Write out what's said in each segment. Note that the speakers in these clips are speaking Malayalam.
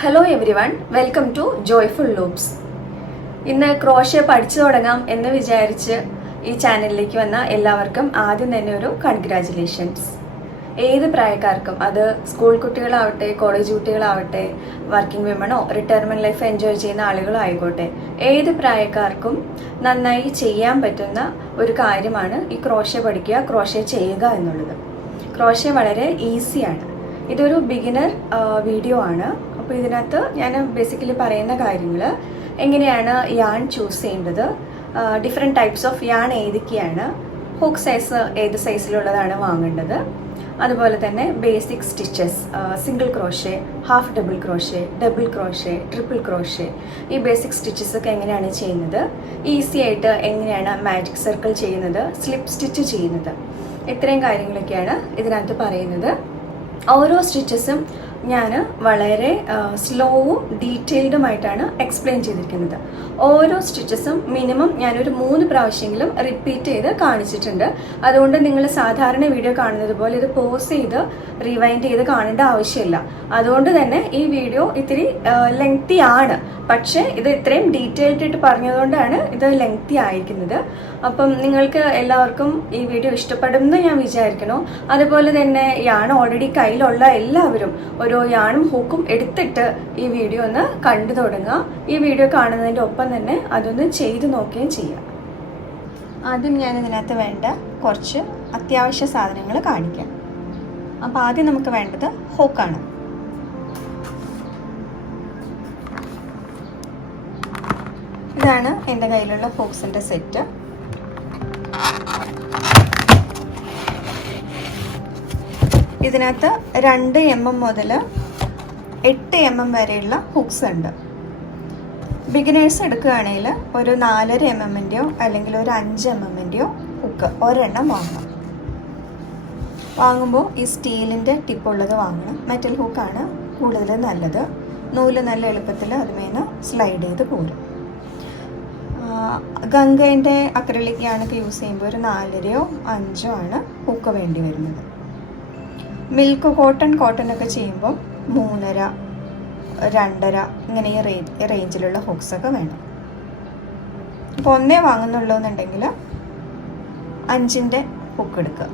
Hello everyone, welcome to Joyful Loops. ഇന്ന് ക്രോഷ്യ പഠിച്ചു തുടങ്ങാം എന്ന് വിചാരിച്ച് ഈ ചാനലിലേക്ക് വന്ന എല്ലാവർക്കും ആദ്യം തന്നെ ഒരു കൺഗ്രാജുലേഷൻസ്. ഏത് പ്രായക്കാർക്കും, അത് സ്കൂൾ കുട്ടികളാവട്ടെ, കോളേജ് കുട്ടികളാവട്ടെ, വർക്കിംഗ് വിമണോ റിട്ടയർമെന്റ് ലൈഫ് എൻജോയ് ചെയ്യുന്ന ആളുകളോ ആയിക്കോട്ടെ, ഏത് പ്രായക്കാർക്കും നന്നായി ചെയ്യാൻ പറ്റുന്ന ഒരു കാര്യമാണ് ഈ ക്രോഷ്യ പഠിക്കുക, ക്രോഷ്യ ചെയ്യുക എന്നുള്ളത്. ക്രോഷ്യ വളരെ ഈസിയാണ്. ഇതൊരു ബിഗിനർ വീഡിയോ ആണ്. അപ്പോൾ ഇതിനകത്ത് ഞാൻ ബേസിക്കലി പറയുന്ന കാര്യങ്ങൾ, എങ്ങനെയാണ് യാൺ ചൂസ് ചെയ്യേണ്ടത്, ഡിഫറെൻറ്റ് ടൈപ്സ് ഓഫ് യാൺ ഏതൊക്കെയാണ്, ഹുക്ക് സൈസ് ഏത് സൈസിലുള്ളതാണ് വാങ്ങേണ്ടത്, അതുപോലെ തന്നെ basic stitches, single crochet, half double crochet, double crochet, triple crochet, ഈ ബേസിക് സ്റ്റിച്ചസ് ഒക്കെ എങ്ങനെയാണ് ചെയ്യുന്നത്, ഈസി ആയിട്ട് എങ്ങനെയാണ് മാജിക് സർക്കിൾ ചെയ്യുന്നത്, സ്ലിപ്പ് സ്റ്റിച്ച് ചെയ്യുന്നത്, ഇത്രയും കാര്യങ്ങളൊക്കെയാണ് ഇതിനകത്ത് പറയുന്നത്. ഓരോ സ്റ്റിച്ചസും ഞാൻ വളരെ സ്ലോവും ഡീറ്റെയിൽഡുമായിട്ടാണ് എക്സ്പ്ലെയിൻ ചെയ്തിരിക്കുന്നത്. ഓരോ സ്റ്റിച്ചസും മിനിമം ഞാനൊരു 3 പ്രാവശ്യമെങ്കിലും റിപ്പീറ്റ് ചെയ്ത് കാണിച്ചിട്ടുണ്ട്. അതുകൊണ്ട് നിങ്ങൾ സാധാരണ വീഡിയോ കാണുന്നത് പോലെ ഇത് പോസ് ചെയ്ത് റിവൈൻഡ് ചെയ്ത് കാണേണ്ട ആവശ്യമില്ല. അതുകൊണ്ട് തന്നെ ഈ വീഡിയോ ഇത്തിരി ലെങ്തി ആണ്. പക്ഷേ ഇത് ഇത്രയും ഡീറ്റെയിൽഡ് ആയിട്ട് പറഞ്ഞതുകൊണ്ടാണ് ഇത് ലെങ്തി ആയിരിക്കുന്നത്. അപ്പം നിങ്ങൾക്ക് എല്ലാവർക്കും ഈ വീഡിയോ ഇഷ്ടപ്പെടുമെന്ന് ഞാൻ വിചാരിക്കുന്നു. അതുപോലെ തന്നെ യാൺ ഓൾറെഡി കയ്യിലുള്ള എല്ലാവരും ഒരു യാണും ഹൂക്കും എടുത്തിട്ട് ഈ വീഡിയോ ഒന്ന് കണ്ടു തുടങ്ങുക. ഈ വീഡിയോ കാണുന്നതിൻ്റെ ഒപ്പം തന്നെ അതൊന്ന് ചെയ്തു നോക്കുകയും ചെയ്യാം. ആദ്യം ഞാൻ ഇതിനകത്ത് വേണ്ട കുറച്ച് അത്യാവശ്യ സാധനങ്ങൾ കാണിക്കാം. അപ്പോൾ ആദ്യം നമുക്ക് വേണ്ടത് ഹൂക്കാണ്. ഇതാണ് എൻ്റെ കയ്യിലുള്ള ഹൂക്സിൻ്റെ സെറ്റ്. ഇതിനകത്ത് 2 mm മുതൽ 8 mm വരെയുള്ള ഹുക്സ് ഉണ്ട്. ബിഗിനേഴ്സ് എടുക്കുകയാണെങ്കിൽ ഒരു 4.5 mm അല്ലെങ്കിൽ ഒരു 5 mm ഹുക്ക് ഒരെണ്ണം വാങ്ങണം. വാങ്ങുമ്പോൾ ഈ സ്റ്റീലിൻ്റെ ടിപ്പുള്ളത് വാങ്ങണം. മെറ്റൽ ഹുക്കാണ് കൂടുതൽ നല്ലത്. നൂല് നല്ല എളുപ്പത്തിൽ അതുമേന്ന് സ്ലൈഡ് ചെയ്ത് പോരും. ഗംഗേൻ്റെ അക്രിലിക് യാണൊക്കെ യൂസ് ചെയ്യുമ്പോൾ ഒരു 4.5 5 ആണ് ഹുക്ക് വേണ്ടി വരുന്നത്. മിൽക്ക് കോട്ടൺ ഒക്കെ ചെയ്യുമ്പോൾ 3.5 2.5 ഇങ്ങനെ ഈ റേഞ്ചിലുള്ള ഹുക്സൊക്കെ വേണം. അപ്പോൾ 1 വാങ്ങുന്നുള്ളൂ എന്നുണ്ടെങ്കിൽ 5ൻ്റെ ഹുക്ക് എടുക്കുക.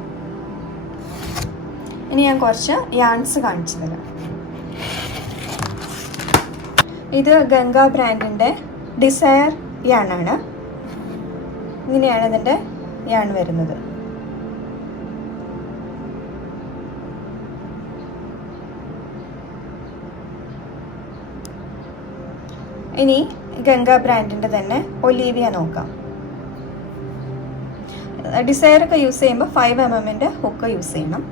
ഇനി ഞാൻ കുറച്ച് യാൺസ് കാണിച്ചു തരാം. ഇത് ഗംഗ ബ്രാൻഡിൻ്റെ ഡിസയർ യാണാണ്. ഇങ്ങനെയാണ് ഇതിൻ്റെ യാൺ വരുന്നത്. ഇനി ഗംഗ ബ്രാൻഡിൻ്റെ തന്നെ ഒലീവിയ നോക്കാം. ഡിസയറൊക്കെ യൂസ് ചെയ്യുമ്പോൾ 5 mm ഹുക്ക് യൂസ് ചെയ്യണം.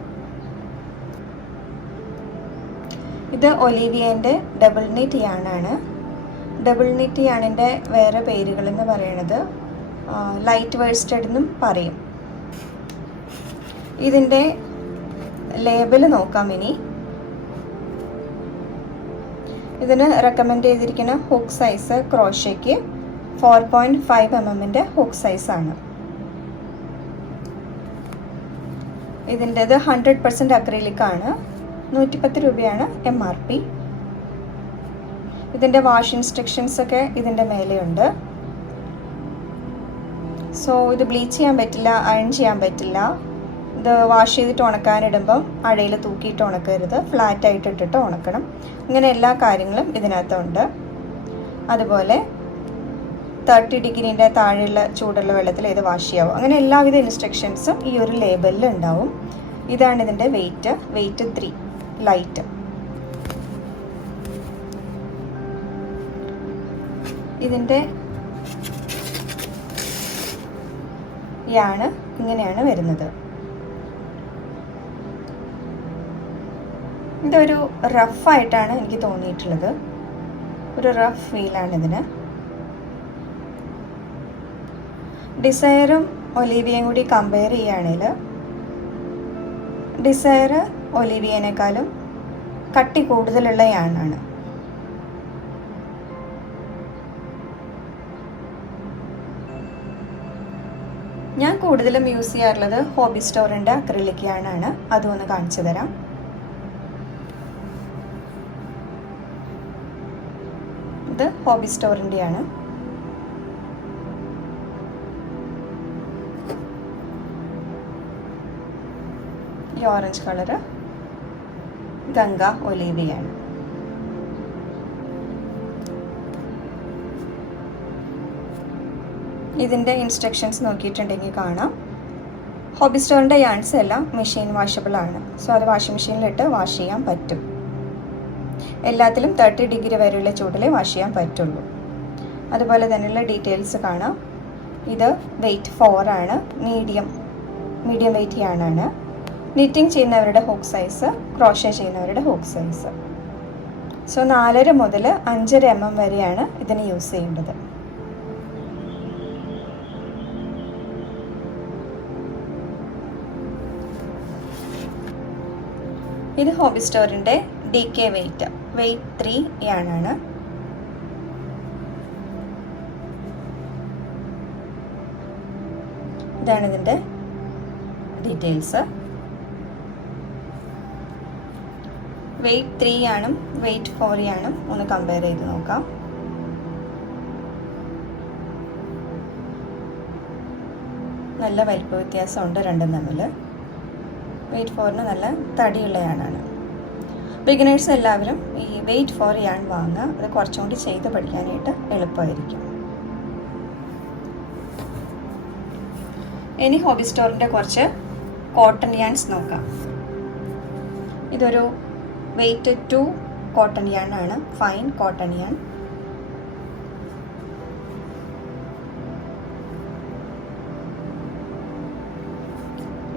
ഇത് ഒലീവിയൻ്റെ ഡബിൾ നീറ്റ് യാണാണ്. ഡബിൾ നീറ്റ് യാണിൻ്റെ വേറെ പേരുകളെന്ന് പറയുന്നത് ലൈറ്റ് വേഴ്സ്റ്റഡ് എന്നും പറയും. ഇതിൻ്റെ ലേബൽ നോക്കാം. ഇനി ഇതിന് റെക്കമെൻഡ് ചെയ്തിരിക്കുന്ന ഹുക്ക് സൈസ് ക്രോഷ്യയ്ക്ക് 4.5 mm ഹുക്ക് സൈസാണ്. ഇതിൻ്റെത് 100% അക്രിലിക് ആണ്. 110 രൂപയാണ് MRP. ഇതിൻ്റെ വാഷ് ഇൻസ്ട്രക്ഷൻസ് ഒക്കെ ഇതിൻ്റെ മേലെയുണ്ട്. സോ ഇത് ബ്ലീച്ച് ചെയ്യാൻ പറ്റില്ല, അയൺ ചെയ്യാൻ പറ്റില്ല. ഇത് വാഷ് ചെയ്തിട്ട് ഉണക്കാനിടുമ്പം അഴയിൽ തൂക്കിയിട്ട് ഉണക്കരുത്, ഫ്ലാറ്റായിട്ട് ഇട്ടിട്ട് ഉണക്കണം. ഇങ്ങനെ എല്ലാ കാര്യങ്ങളും ഇതിനകത്തുണ്ട്. അതുപോലെ 30 ഡിഗ്രീൻ്റെ താഴെയുള്ള ചൂടുള്ള വെള്ളത്തിൽ ഇത് വാഷ് ചെയ്യാവും. അങ്ങനെ എല്ലാവിധ ഇൻസ്ട്രക്ഷൻസും ഈ ഒരു ലേബലിൽ ഉണ്ടാവും. ഇതാണ് ഇതിൻ്റെ വെയിറ്റ് 3 ലൈറ്റ്. ഇതിൻ്റെ യാണ് ഇങ്ങനെയാണ് വരുന്നത്. ഇതൊരു റഫായിട്ടാണ് എനിക്ക് തോന്നിയിട്ടുള്ളത്. ഒരു റഫ് ഫീലാണ് ഇതിന്. ഡിസയറും ഒലീവിയയും കൂടി കമ്പയർ ചെയ്യുകയാണെങ്കിൽ ഡിസയർ ഒലീവിയനേക്കാളും കട്ടി കൂടുതലുള്ള യാണാണ്. ഞാൻ കൂടുതലും യൂസ് ചെയ്യാറുള്ളത് ഹോബി സ്റ്റോറിൻ്റെ അക്രിലിക് യാണാണ്. അതും ഒന്ന് കാണിച്ചു തരാം. ഇത് ഹോബി സ്റ്റോറിൻ്റെയാണ്. ഈ ഓറഞ്ച് കളറ് ഗംഗ ഒലീവിയാണ്. ഇതിൻ്റെ ഇൻസ്ട്രക്ഷൻസ് നോക്കിയിട്ടുണ്ടെങ്കിൽ കാണാം. ഹോബി സ്റ്റോറിൻ്റെ യാൺസ് എല്ലാം മെഷീൻ വാഷബിൾ ആണ്. സോ അത് വാഷിംഗ് മെഷീനിലിട്ട് വാഷ് ചെയ്യാൻ പറ്റും. എല്ലാത്തിലും 30 ഡിഗ്രി വരെയുള്ള ചൂടിൽ വാഷ് ചെയ്യാൻ പറ്റുള്ളൂ. അതുപോലെ തന്നെയുള്ള ഡീറ്റെയിൽസ് കാണാം. ഇത് വെയ്റ്റ് 4 ആണ്. മീഡിയം വെയ്റ്റ് യാണാണ്. നിറ്റിംഗ് ചെയ്യുന്നവരുടെ ഹൂക്ക് സൈസ്, ക്രോഷേ ചെയ്യുന്നവരുടെ ഹൂക്ക് സൈസ്. സോ 4.5 മുതൽ 5.5 mm വരെയാണ് ഇതിന് യൂസ് ചെയ്യേണ്ടത്. ഇത് ഹോബി സ്റ്റോറിൻ്റെ DK വെയ്റ്റ് 3 യാണാണ്. ഇതാണ് ഇതിൻ്റെ ഡീറ്റെയിൽസ്. വെയ്റ്റ് 3 ആണും വെയ്റ്റ് 4 ആണും ഒന്ന് കമ്പയർ ചെയ്ത് നോക്കാം. നല്ല വലിപ്പ വ്യത്യാസമുണ്ട് രണ്ടും തമ്മിൽ. വെയ്റ്റ് 4 നല്ല തടിയുള്ള യാണാണ്. ബിഗിനേഴ്സ് എല്ലാവരും ഈ വെയ്റ്റ് 4 യാൺ വാങ്ങുക. അത് കുറച്ചും കൂടി ചെയ്ത് പഠിക്കാനായിട്ട് എളുപ്പമായിരിക്കും. ഇനി ഹോബി സ്റ്റോറിൻ്റെ കുറച്ച് കോട്ടൺ യാൺസ് നോക്കാം. ഇതൊരു വെയ്റ്റ് 2 കോട്ടൺ യാൺ ആണ്. Fine cotton yarn.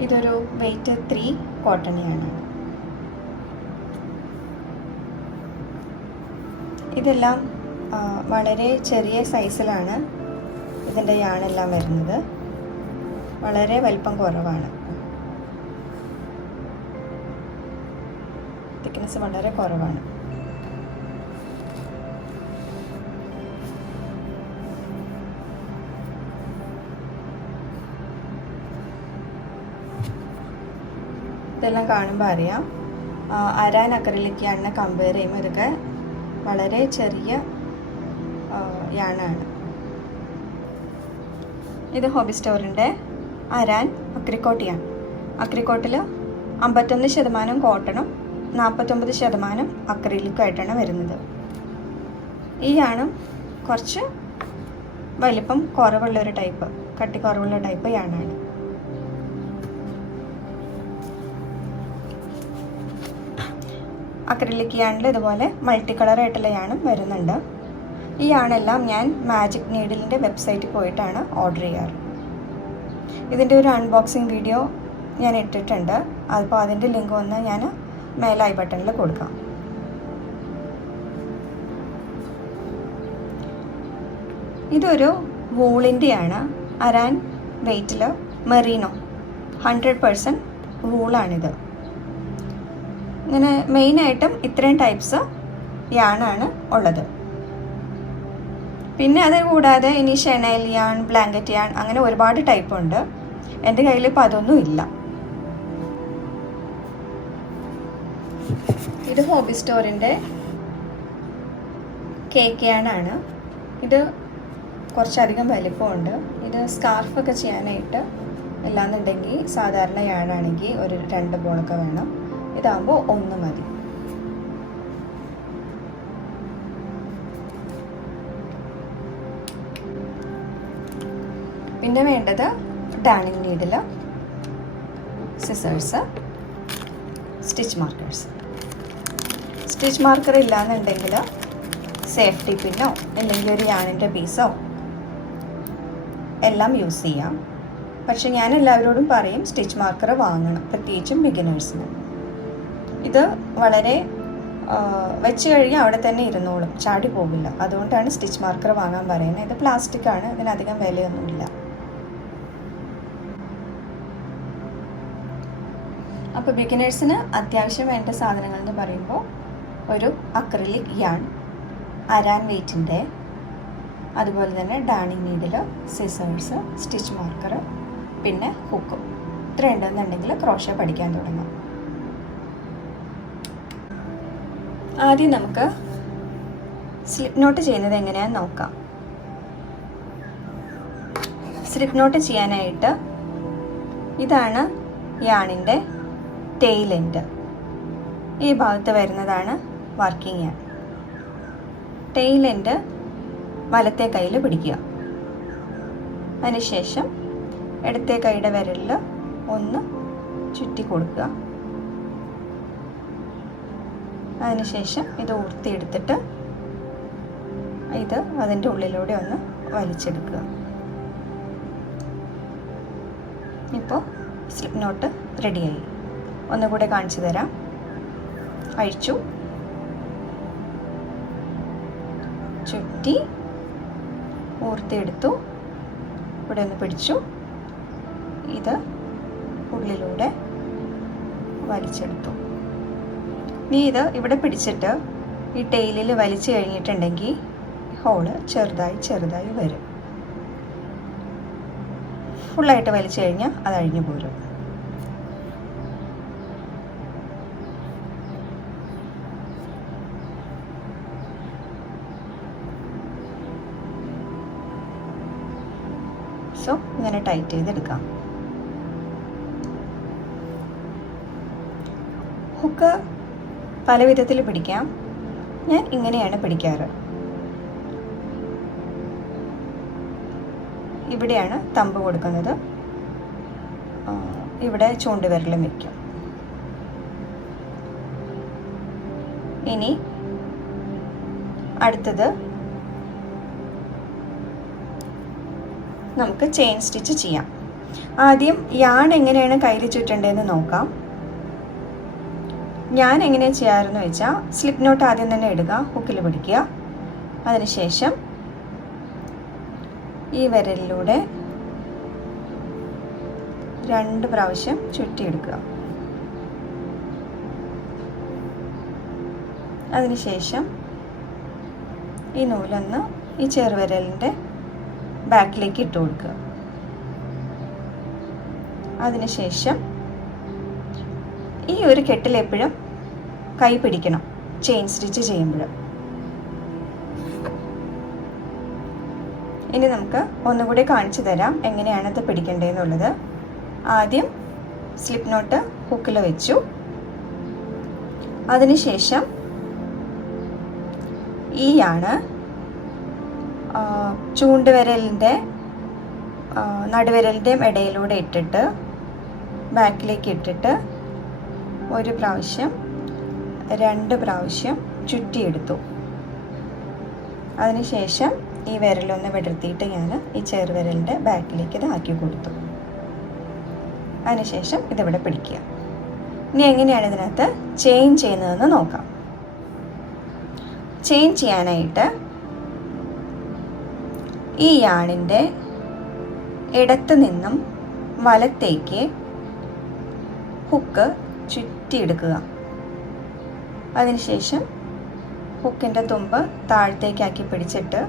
ഇതൊരു വെയ്റ്റ് 3 കോട്ടൺ യാണാണ്. ഇതെല്ലാം വളരെ ചെറിയ സൈസിലാണ് ഇതിൻ്റെ യാണെല്ലാം വരുന്നത്. വളരെ വലിപ്പം കുറവാണ്. തിക്നെസ് വളരെ കുറവാണ്. ഇതെല്ലാം കാണുമ്പോൾ അറിയാം. അരാൻ അക്രിലിക് യാണിനെ കമ്പയർ ചെയ്യുമ്പോൾ ഇതൊക്കെ വളരെ ചെറിയ യാണാണ്. ഇത് ഹോബി സ്റ്റോറിൻ്റെ അരാൻ അക്രിക്കോട്ട് യാൺ. അക്രിക്കോട്ടിൽ 51% കോട്ടണും 49% അക്രിലിക്കായിട്ടാണ് വരുന്നത്. ഈ യാണും കുറച്ച് വലിപ്പം കുറവുള്ളൊരു ടൈപ്പ്, കട്ടി കുറവുള്ള ടൈപ്പ് യാണാണ്. അക്രിലിക് യാണിൽ ഇതുപോലെ മൾട്ടി കളറായിട്ടുള്ള യാണും വരുന്നുണ്ട്. ഈ യാണെല്ലാം ഞാൻ മാജിക് നീഡിലിൻ്റെ വെബ്സൈറ്റിൽ പോയിട്ടാണ് ഓർഡർ ചെയ്യാറ്. ഇതിൻ്റെ ഒരു അൺബോക്സിങ് വീഡിയോ ഞാൻ ഇട്ടിട്ടുണ്ട്. അപ്പോൾ അതിൻ്റെ ലിങ്ക് ഒന്ന് ഞാൻ മേലെ ഐ ബട്ടണിൽ കൊടുക്കാം. ഇതൊരു വൂളിൻ്റെയാണ്. അരാൻ വെയ്റ്റിൽ മെറീനോ 100% വൂളാണിത്. ഇങ്ങനെ മെയിനായിട്ടും ഇത്രയും ടൈപ്സ് യാണാണ് ഉള്ളത്. പിന്നെ അത് കൂടാതെ ഇനി ഷെനൈൽ യാൺ, ബ്ലാങ്കറ്റ് യാൺ, അങ്ങനെ ഒരുപാട് ടൈപ്പ് ഉണ്ട്. എൻ്റെ കയ്യിൽ ഇപ്പോൾ അതൊന്നും ഇല്ല. ഇത് ഹോബി സ്റ്റോറിൻ്റെ കേക്ക് യാണാണ്. ഇത് കുറച്ചധികം വലിപ്പമുണ്ട്. ഇത് സ്കാർഫൊക്കെ ചെയ്യാനായിട്ട്, അല്ലാന്നുണ്ടെങ്കിൽ സാധാരണ യാണാണെങ്കിൽ ഒരു 2 ബോളൊക്കെ വേണം. ഇതാകുമ്പോൾ 1 മതി. പിന്നെ വേണ്ടത് darning needle, scissors, stitch markers. Stitch marker ഇല്ലാന്നുണ്ടെങ്കിൽ സേഫ്റ്റി പിന്നോ അല്ലെങ്കിൽ ഒരു യാണിൻ്റെ പീസോ എല്ലാം യൂസ് ചെയ്യാം. പക്ഷെ ഞാൻ എല്ലാവരോടും പറയും സ്റ്റിച്ച് മാർക്കർ വാങ്ങണം, പ്രത്യേകിച്ചും ബിഗിനേഴ്സിന്. ഇത് വളരെ വെച്ച് കഴിഞ്ഞാൽ അവിടെ തന്നെ ഇരുന്നോളും, ചാടി പോകില്ല. അതുകൊണ്ടാണ് സ്റ്റിച്ച് മാർക്കർ വാങ്ങാൻ പറയുന്നത്. ഇത് പ്ലാസ്റ്റിക് ആണ്, ഇതിനധികം വിലയൊന്നുമില്ല. അപ്പോൾ ബിഗിനേഴ്സിന് അത്യാവശ്യം വേണ്ട സാധനങ്ങൾ എന്ന് പറയുമ്പോൾ ഒരു അക്രിലിക് യാൺ, അരാൻ വെയ്റ്റിൻ്റെ, അതുപോലെ തന്നെ ഡാണിങ് നീഡിൽ, സിസേഴ്സ്, സ്റ്റിച്ച് മാർക്കർ, പിന്നെ ഹുക്കും. ഇത്ര ഉണ്ടെന്നുണ്ടെങ്കിൽ ക്രോഷ പഠിക്കാൻ തുടങ്ങാം. ആദ്യം നമുക്ക് സ്ലിപ്പ് നോട്ട് ചെയ്യുന്നത് എങ്ങനെയാണെന്ന് നോക്കാം. സ്ലിപ്പ് നോട്ട് ചെയ്യാനായിട്ട് ഇതാണ് യാണിൻ്റെ ടെയിൽ എൻഡ്. ഈ ഭാഗത്ത് വരുന്നതാണ് വർക്കിംഗ് യാൺ. ടെയിൽ എൻഡ് വലത്തെ കയ്യിൽ പിടിക്കുക. അതിനുശേഷം ഇടത്തെ കൈയുടെ വിരലിൽ ഒന്ന് ചുറ്റി കൊടുക്കുക. അതിനുശേഷം ഇത് ഊർത്തിയെടുത്തിട്ട് ഇത് അതിൻ്റെ ഉള്ളിലൂടെ ഒന്ന് വലിച്ചെടുക്കുക. ഇപ്പോൾ സ്ലിപ്പ് നോട്ട് റെഡിയായി. ഒന്നുകൂടെ കാണിച്ചു തരാം. അഴിച്ചു, ചുറ്റി, ഊർത്തിയെടുത്തു, ഇവിടെ ഒന്ന് പിടിച്ചു, ഇത് ഉള്ളിലൂടെ വലിച്ചെടുത്തു. ഇനി ഇത് ഇവിടെ പിടിച്ചിട്ട് ഈ ടെയിലിൽ വലിച്ചു കഴിഞ്ഞിട്ടുണ്ടെങ്കിൽ ഹോള് ചെറുതായി ചെറുതായി വരും. ഫുള്ളായിട്ട് വലിച്ചു കഴിഞ്ഞാൽ അത് അഴിഞ്ഞു പോരും. സോ ഇങ്ങനെ ടൈറ്റ് ചെയ്തെടുക്കാം. ഹുക്ക് പല വിധത്തിൽ പിടിക്കാം. ഞാൻ ഇങ്ങനെയാണ് പിടിക്കാറ്. ഇവിടെയാണ് തമ്പ് കൊടുക്കുന്നത്, ഇവിടെ ചൂണ്ടുവിരലും വയ്ക്കും. ഇനി അടുത്തത് നമുക്ക് ചെയിൻ സ്റ്റിച്ച് ചെയ്യാം. ആദ്യം യാൺ എങ്ങനെയാണ് കയ്യിൽ ചുറ്റേണ്ടതെന്ന് നോക്കാം. ഞാൻ എങ്ങനെയാണ് ചെയ്യാറെന്ന് വെച്ചാൽ സ്ലിപ്പ് നോട്ട് ആദ്യം തന്നെ ഇടുക, ഹുക്കിൽ പിടിക്കുക. അതിനുശേഷം ഈ വിരലിലൂടെ 2 പ്രാവശ്യം ചുറ്റിയെടുക്കുക. അതിനുശേഷം ഈ നൂലൊന്ന് ഈ ചെറുവിരലിൻ്റെ ബാക്കിലേക്ക് ഇട്ട് കൊടുക്കുക. അതിനുശേഷം ഈ ഒരു കെട്ടിൽ എപ്പോഴും കൈ പിടിക്കണം ചെയിൻ സ്റ്റിച്ച് ചെയ്യുമ്പോൾ. ഇനി നമുക്ക് ഒന്നുകൂടി കാണിച്ചു തരാം എങ്ങനെയാണത് പിടിക്കേണ്ടതെന്നുള്ളത്. ആദ്യം സ്ലിപ്പ് നോട്ട് ഹുക്കിൽ വെച്ചു. അതിനുശേഷം ഈ യാണ് ചൂണ്ടുവിരലിൻ്റെ നടുവിരലിൻ്റെയും ഇടയിലൂടെ ഇട്ടിട്ട് ബാക്കിലേക്ക് ഇട്ടിട്ട് 1 പ്രാവശ്യം 2 പ്രാവശ്യം ചുറ്റിയെടുത്തു. അതിനുശേഷം ഈ വിരലൊന്ന് വിടർത്തിയിട്ട് ഞാൻ ഈ ചെറുവിരലിൻ്റെ ബാക്കിലേക്ക് ഇത് ആക്കി കൊടുത്തു. അതിനുശേഷം ഇതിവിടെ പിടിക്കുക. ഇനി എങ്ങനെയാണ് ഇതിനകത്ത് ചെയിൻ ചെയ്യുന്നതെന്ന് നോക്കാം. ചെയിൻ ചെയ്യാനായിട്ട് ഈ യാണിൻ്റെ ഇടത്ത് നിന്നും വലത്തേക്ക് ഹുക്ക് ചുറ്റിയെടുക്കുക. അതിനുശേഷം ഹുക്കിൻ്റെ തുമ്പ് താഴത്തേക്കാക്കി പിടിച്ചിട്ട്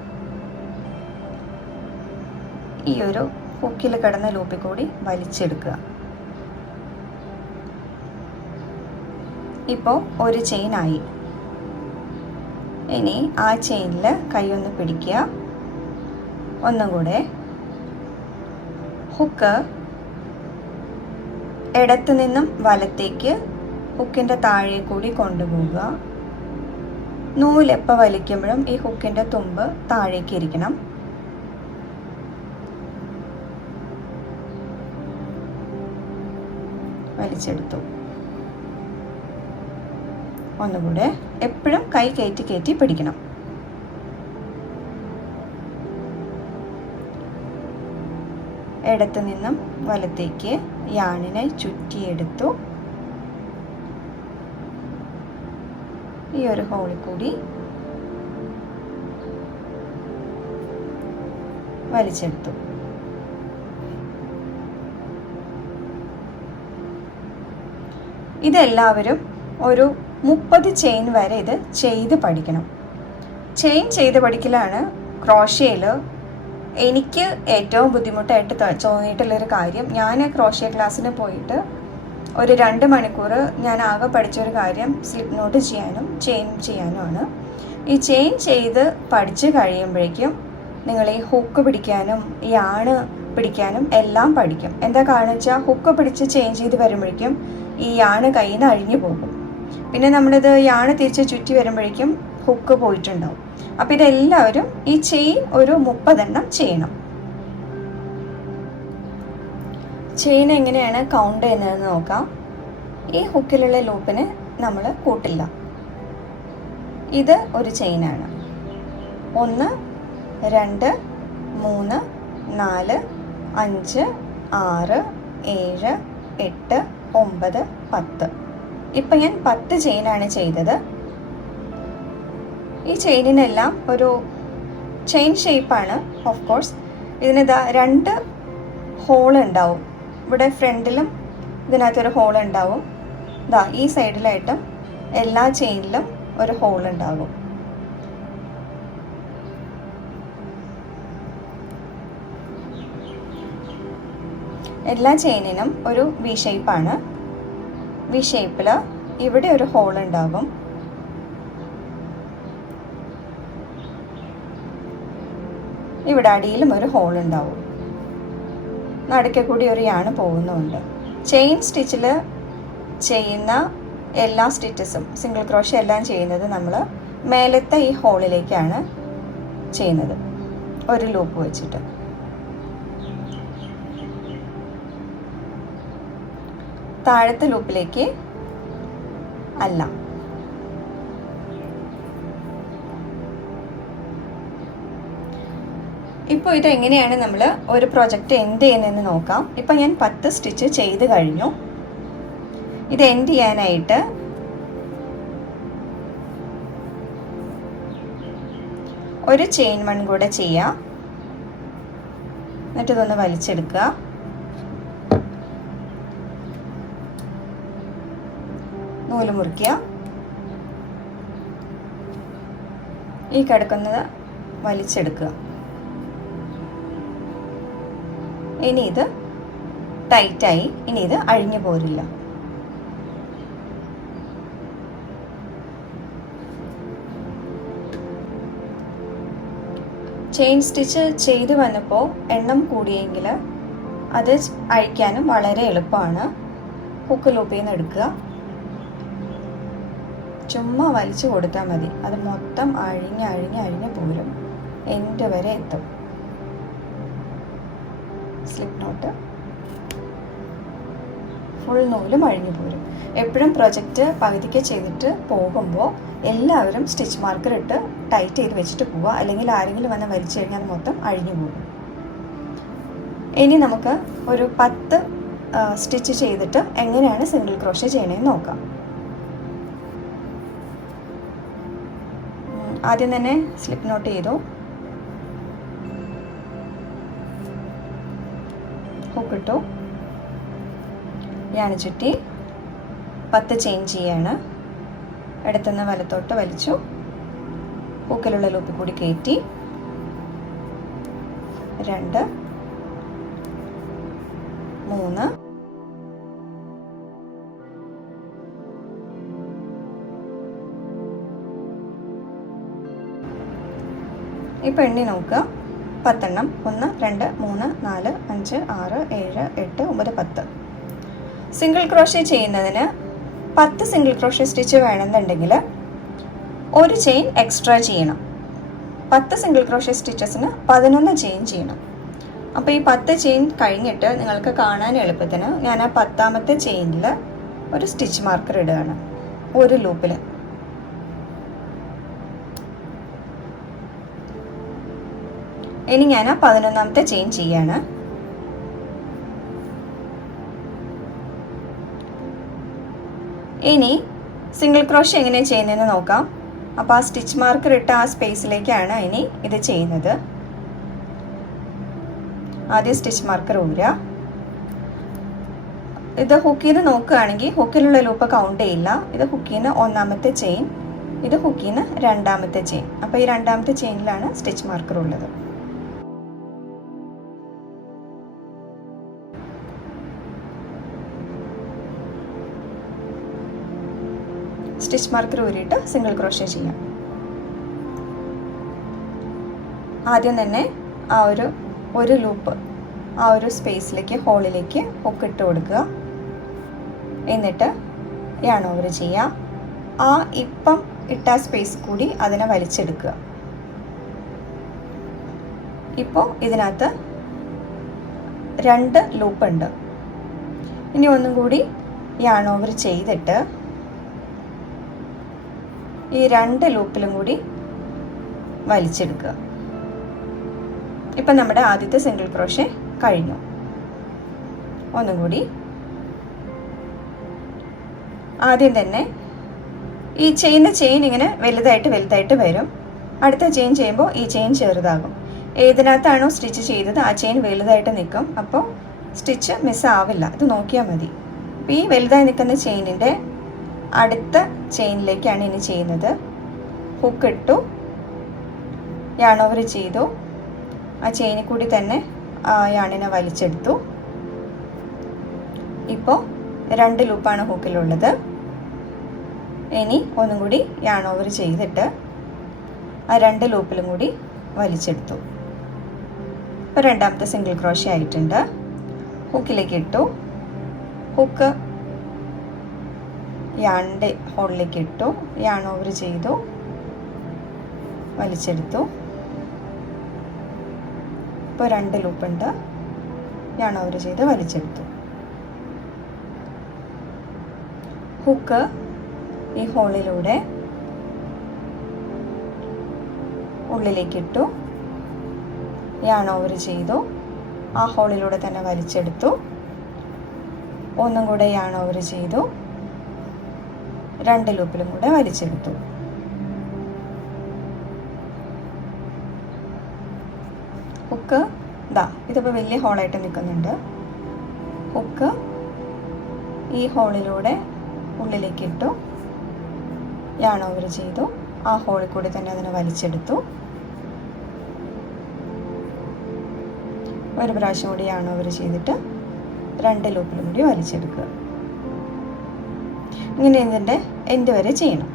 ഈ ഒരു ഹുക്കിൽ കിടന്ന ലൂപ്പിൽ കൂടി വലിച്ചെടുക്കുക. ഇപ്പോൾ ഒരു ചെയിനായി. ഇനി ആ ചെയിനിൽ കൈയൊന്ന് പിടിക്കുക. ഒന്നും കൂടെ ഹുക്ക് ഇടത്തു നിന്നും വലത്തേക്ക് ഹുക്കിൻ്റെ താഴെ കൂടി കൊണ്ടുപോവുക. നൂലെപ്പോൾ വലിക്കുമ്പോഴും ഈ ഹുക്കിൻ്റെ തുമ്പ് താഴേക്ക് ഇരിക്കണം. വലിച്ചെടുത്തു. ഒന്നുകൂടെ എപ്പോഴും കൈ കയറ്റി കയറ്റി പിടിക്കണം. ഇടത്തു നിന്നും വലത്തേക്ക് യാണിനെ ചുറ്റിയെടുത്തു. ഈ ഒരു ഹോളിൽ കൂടി വലിച്ചെടുത്തു. ഇതെല്ലാവരും ഒരു 30 ചെയിൻ വരെ ഇത് ചെയ്ത് പഠിക്കണം. ചെയിൻ ചെയ്ത് പഠിക്കലാണ് ക്രോഷ്യയിൽ എനിക്ക് ഏറ്റവും ബുദ്ധിമുട്ടായിട്ട് തോന്നിയിട്ടുള്ളൊരു കാര്യം. ഞാൻ ക്രോഷ്യ ക്ലാസ്സിന് പോയിട്ട് ഒരു 2 മണിക്കൂർ ഞാൻ ആകെ പഠിച്ചൊരു കാര്യം സ്ലിപ്പ് നോട്ട് ചെയ്യാനും ചെയിൻ ചെയ്യാനുമാണ്. ഈ ചെയിൻ ചെയ്ത് പഠിച്ച് കഴിയുമ്പോഴേക്കും നിങ്ങൾ ഈ ഹുക്ക് പിടിക്കാനും ഈ ആണ് പിടിക്കാനും എല്ലാം പഠിക്കും. എന്താ കാരണം വെച്ചാൽ ഹുക്ക് പിടിച്ച് ചെയിൻ ചെയ്ത് വരുമ്പോഴേക്കും ഈ ആണ് കയ്യിൽ നിന്ന് അഴിഞ്ഞു പോകും. പിന്നെ നമ്മളിത് യാണ് തിരിച്ച് ചുറ്റി വരുമ്പോഴേക്കും ഹുക്ക് പോയിട്ടുണ്ടാവും. അപ്പോൾ ഇതെല്ലാവരും ഈ ചെയിൻ ഒരു 30 എണ്ണം ചെയ്യണം. ചെയിൻ എങ്ങനെയാണ് കൗണ്ട് ചെയ്യുന്നതെന്ന് നോക്കാം. ഈ ഹുക്കിലുള്ള ലൂപ്പിന് നമ്മൾ കൂട്ടില്ല. ഇത് ഒരു ചെയിനാണ്. 1 2 3 4 5 6 7 8 9 10. ഇപ്പം ഞാൻ 10 ചെയിനാണ് ചെയ്തത്. ഈ ചെയിനിനെല്ലാം ഒരു ചെയിൻ ഷേപ്പാണ്. ഓഫ് കോഴ്സ് ഇതിനിതാ 2 ഹോൾ ഉണ്ടാവും. ഇവിടെ ഫ്രണ്ടിലും ഇതിനകത്തൊരു ഹോൾ ഉണ്ടാവും. ഇതാ ഈ സൈഡിലായിട്ടും എല്ലാ ചെയിനിലും ഒരു ഹോൾ ഉണ്ടാകും. എല്ലാ ചെയിനിനും ഒരു വി ഷേപ്പാണ്. വി ഷേപ്പിൽ ഇവിടെ ഒരു ഹോൾ ഉണ്ടാകും. ഇവിടെ അടിയിലും ഒരു ഹോൾ ഉണ്ടാവും. നടുക്കെ കൂടി ഒരു യാണ് പോകുന്നുണ്ട്. ചെയിൻ സ്റ്റിച്ചിൽ ചെയ്യുന്ന എല്ലാ സ്റ്റിച്ചസും സിംഗിൾ ക്രോഷ്യ എല്ലാം ചെയ്യുന്നത് നമ്മൾ മേലത്തെ ഈ ഹോളിലേക്കാണ് ചെയ്യുന്നത്, ഒരു ലൂപ്പ് വെച്ചിട്ട്. താഴത്തെ ലൂപ്പിലേക്ക് അല്ല. ഇപ്പോൾ ഇതെങ്ങനെയാണ് നമ്മൾ ഒരു പ്രോജക്റ്റ് എൻഡ് ചെയ്യുന്നതെന്ന് നോക്കാം. ഇപ്പം ഞാൻ 10 സ്റ്റിച്ച് ചെയ്ത് കഴിഞ്ഞു. ഇത് എൻഡ് ചെയ്യാനായിട്ട് ഒരു ചെയിൻ 1 കൂടെ ചെയ്യാം. എന്നിട്ട് ഇതൊന്ന് വലിച്ചെടുക്കുക. നൂല് മുറിക്കുക. ഈ കിടക്കുന്നത് വലിച്ചെടുക്കുക. ഇനി ഇത് ടൈറ്റായി. ഇനി ഇത് അഴിഞ്ഞു പോരില്ല. ചെയിൻ സ്റ്റിച്ച് ചെയ്ത് വന്നപ്പോൾ എണ്ണം കൂടിയെങ്കിൽ അത് അഴിക്കാനും വളരെ എളുപ്പമാണ്. ഹുക്ക് ലൂപ്പിൽ നിന്ന് എടുക്കുക. ചുമ്മാ വലിച്ചു കൊടുത്താൽ മതി. അത് മൊത്തം അഴിഞ്ഞ് പോരും. എൻഡ് വരെ എത്തും. സ്ലിപ്പ് നോട്ട് ഫുൾ നൂലും അഴിഞ്ഞു പോരും. എപ്പോഴും പ്രൊജക്റ്റ് പകുതിക്ക് ചെയ്തിട്ട് പോകുമ്പോൾ എല്ലാവരും സ്റ്റിച്ച് മാർക്കർ ഇട്ട് ടൈറ്റ് ചെയ്ത് വെച്ചിട്ട് പോവുക. അല്ലെങ്കിൽ ആരെങ്കിലും വന്ന് വലിച്ചു കഴിഞ്ഞാൽ അത് മൊത്തം അഴിഞ്ഞു പോകും. ഇനി നമുക്ക് ഒരു 10 സ്റ്റിച്ച് ചെയ്തിട്ട് എങ്ങനെയാണ് സിംഗിൾ ക്രോഷ്യ ചെയ്യണമെന്ന് നോക്കാം. ആദ്യം തന്നെ സ്ലിപ്പ് നോട്ട് ചെയ്തു. ഹുക്ക് ഇട്ടു. യാണ് ചുറ്റി 10 ചെയിൻ ചെയ്യാണ്. ഇടത്തുനിന്ന് വലത്തോട്ട് വലിച്ചു. ഹുക്കിലുള്ള ലൂപ്പിൽ കൂടി കയറ്റി 2 3 ഇപ്പം എണ്ണി നോക്കുക. 10 എണ്ണം. 1 2 3 4 5 6 7 8 9 10. സിംഗിൾ ക്രോഷ്യ ചെയ്യുന്നതിന് 10 സിംഗിൾ ക്രോഷ്യ സ്റ്റിച്ച് വേണമെന്നുണ്ടെങ്കിൽ ഒരു ചെയിൻ എക്സ്ട്രാ ചെയ്യണം. 10 സിംഗിൾ ക്രോഷ്യ സ്റ്റിച്ചസിന് 11 ചെയിൻ ചെയ്യണം. അപ്പോൾ ഈ 10 ചെയിൻ കഴിഞ്ഞിട്ട് നിങ്ങൾക്ക് കാണാൻ എളുപ്പത്തിന് ഞാൻ ആ 10ാമത്തെ ചെയിനിൽ ഒരു സ്റ്റിച്ച് മാർക്കർ ഇടുകയാണ് ഒരു ലൂപ്പിൽ. ഇനി ഞാൻ ആ 11ാമത്തെ ചെയിൻ ചെയ്യാണ്. ഇനി സിംഗിൾ ക്രോഷ്യ എങ്ങനെ ചെയ്യുന്നതെന്ന് നോക്കാം. അപ്പോൾ ആ സ്റ്റിച്ച് മാർക്കർ ഇട്ട ആ സ്പേസിലേക്കാണ് ഇനി ഇത് ചെയ്യുന്നത്. ആദ്യം സ്റ്റിച്ച് മാർക്കർ ഊരുക. ഇത് ഹുക്കിൽ നിന്ന് നോക്കുകയാണെങ്കിൽ ഹുക്കിലുള്ള ലൂപ്പ് കൗണ്ട് ചെയ്യില്ല. ഇത് ഹുക്കിൽ നിന്ന് 1ാമത്തെ ചെയിൻ, ഇത് ഹുക്കിൽ നിന്ന് 2ാമത്തെ ചെയിൻ. അപ്പോൾ ഈ 2ാമത്തെ ചെയിനിലാണ് സ്റ്റിച്ച് മാർക്കർ ഉള്ളത്. സ്റ്റിച്ച് മാർക്കർ ഊരിയിട്ട് സിംഗിൾ ക്രോഷ്യ ചെയ്യാം. ആദ്യം തന്നെ ആ ഒരു ലൂപ്പ് ആ ഒരു സ്പേസിലേക്ക് ഹോളിലേക്ക് ഹുക്ക് ഇട്ട് കൊടുക്കുക. എന്നിട്ട് യാൺ ഓവർ ചെയ്യുക. ആ ഇപ്പം ഇട്ട സ്പേസ് കൂടി അതിനെ വലിച്ചെടുക്കുക. ഇപ്പോൾ ഇതിനകത്ത് 2 ലൂപ്പ് ഉണ്ട്. ഇനി ഒന്നും കൂടി യാൺ ഓവർ ചെയ്തിട്ട് ഈ 2 ലൂപ്പിലും കൂടി വലിച്ചെടുക്കുക. ഇപ്പം നമ്മുടെ ആദ്യത്തെ സിംഗിൾ ക്രോഷേ കഴിഞ്ഞു. ഒന്നും കൂടി ആദ്യം തന്നെ ഈ ചെയ്യുന്ന ചെയിൻ ഇങ്ങനെ വലുതായിട്ട് വരും. അടുത്ത ചെയിൻ ചെയ്യുമ്പോൾ ഈ ചെയിൻ ചെറുതാകും. ഏതിനകത്താണോ സ്റ്റിച്ച് ചെയ്തത് ആ ചെയിൻ വലുതായിട്ട് നിൽക്കും. അപ്പോൾ സ്റ്റിച്ച് മിസ്സാവില്ല. ഇത് നോക്കിയാൽ മതി. അപ്പോൾ ഈ വലുതായി നിൽക്കുന്ന ചെയിനിൻ്റെ അടുത്ത ചെയിനിലേക്കാണ് ഇനി ചെയ്യുന്നത്. ഹുക്ക് ഇട്ടു, യാൺ ഓവർ ചെയ്തു, ആ ചെയിനിൽ കൂടി തന്നെ യാണിനെ വലിച്ചെടുത്തു. ഇപ്പോൾ 2 ലൂപ്പാണ് ഹുക്കിലുള്ളത്. ഇനി ഒന്നും കൂടി യാൺ ഓവർ ചെയ്തിട്ട് ആ 2 ലൂപ്പിലും കൂടി വലിച്ചെടുത്തു. ഇപ്പോൾ രണ്ടാമത്തെ സിംഗിൾ ക്രോഷേ ആയിട്ടുണ്ട്. ഹുക്കിലേക്ക് ഇട്ടു, ഹുക്ക് യാണിൻ്റെ ഹോളിലേക്ക് ഇട്ടു, യാൺ ഓവർ ചെയ്തു, വലിച്ചെടുത്തു. ഇപ്പോൾ 2 ലൂപ്പുണ്ട്. യാൺ ഓവർ ചെയ്ത് വലിച്ചെടുത്തു. ഹുക്ക് ഈ ഹോളിലൂടെ ഉള്ളിലേക്കിട്ടു, യാൺ ഓവർ ചെയ്തു, ആ ഹോളിലൂടെ തന്നെ വലിച്ചെടുത്തു. ഒന്നും കൂടെ യാൺ ഓവർ ചെയ്തു, 2 ലൂപ്പിലും കൂടെ വലിച്ചെടുത്തു. ഹുക്ക് ഇതിപ്പോൾ വലിയ ഹോളായിട്ട് നിൽക്കുന്നുണ്ട്. ഹുക്ക് ഈ ഹോളിലൂടെ ഉള്ളിലേക്ക് ഇട്ടു, യാൺ ഓവർ ചെയ്തു, ആ ഹോളിൽ കൂടി തന്നെ അതിനെ വലിച്ചെടുത്തു. ഒരു പ്രാവശ്യം കൂടി യാൺ ഓവർ ചെയ്തിട്ട് 2 ലൂപ്പിലും കൂടി വലിച്ചെടുക്കുക. ഇങ്ങനെ ഇതിൻ്റെ എൻഡ് വരെ ചെയ്യണം.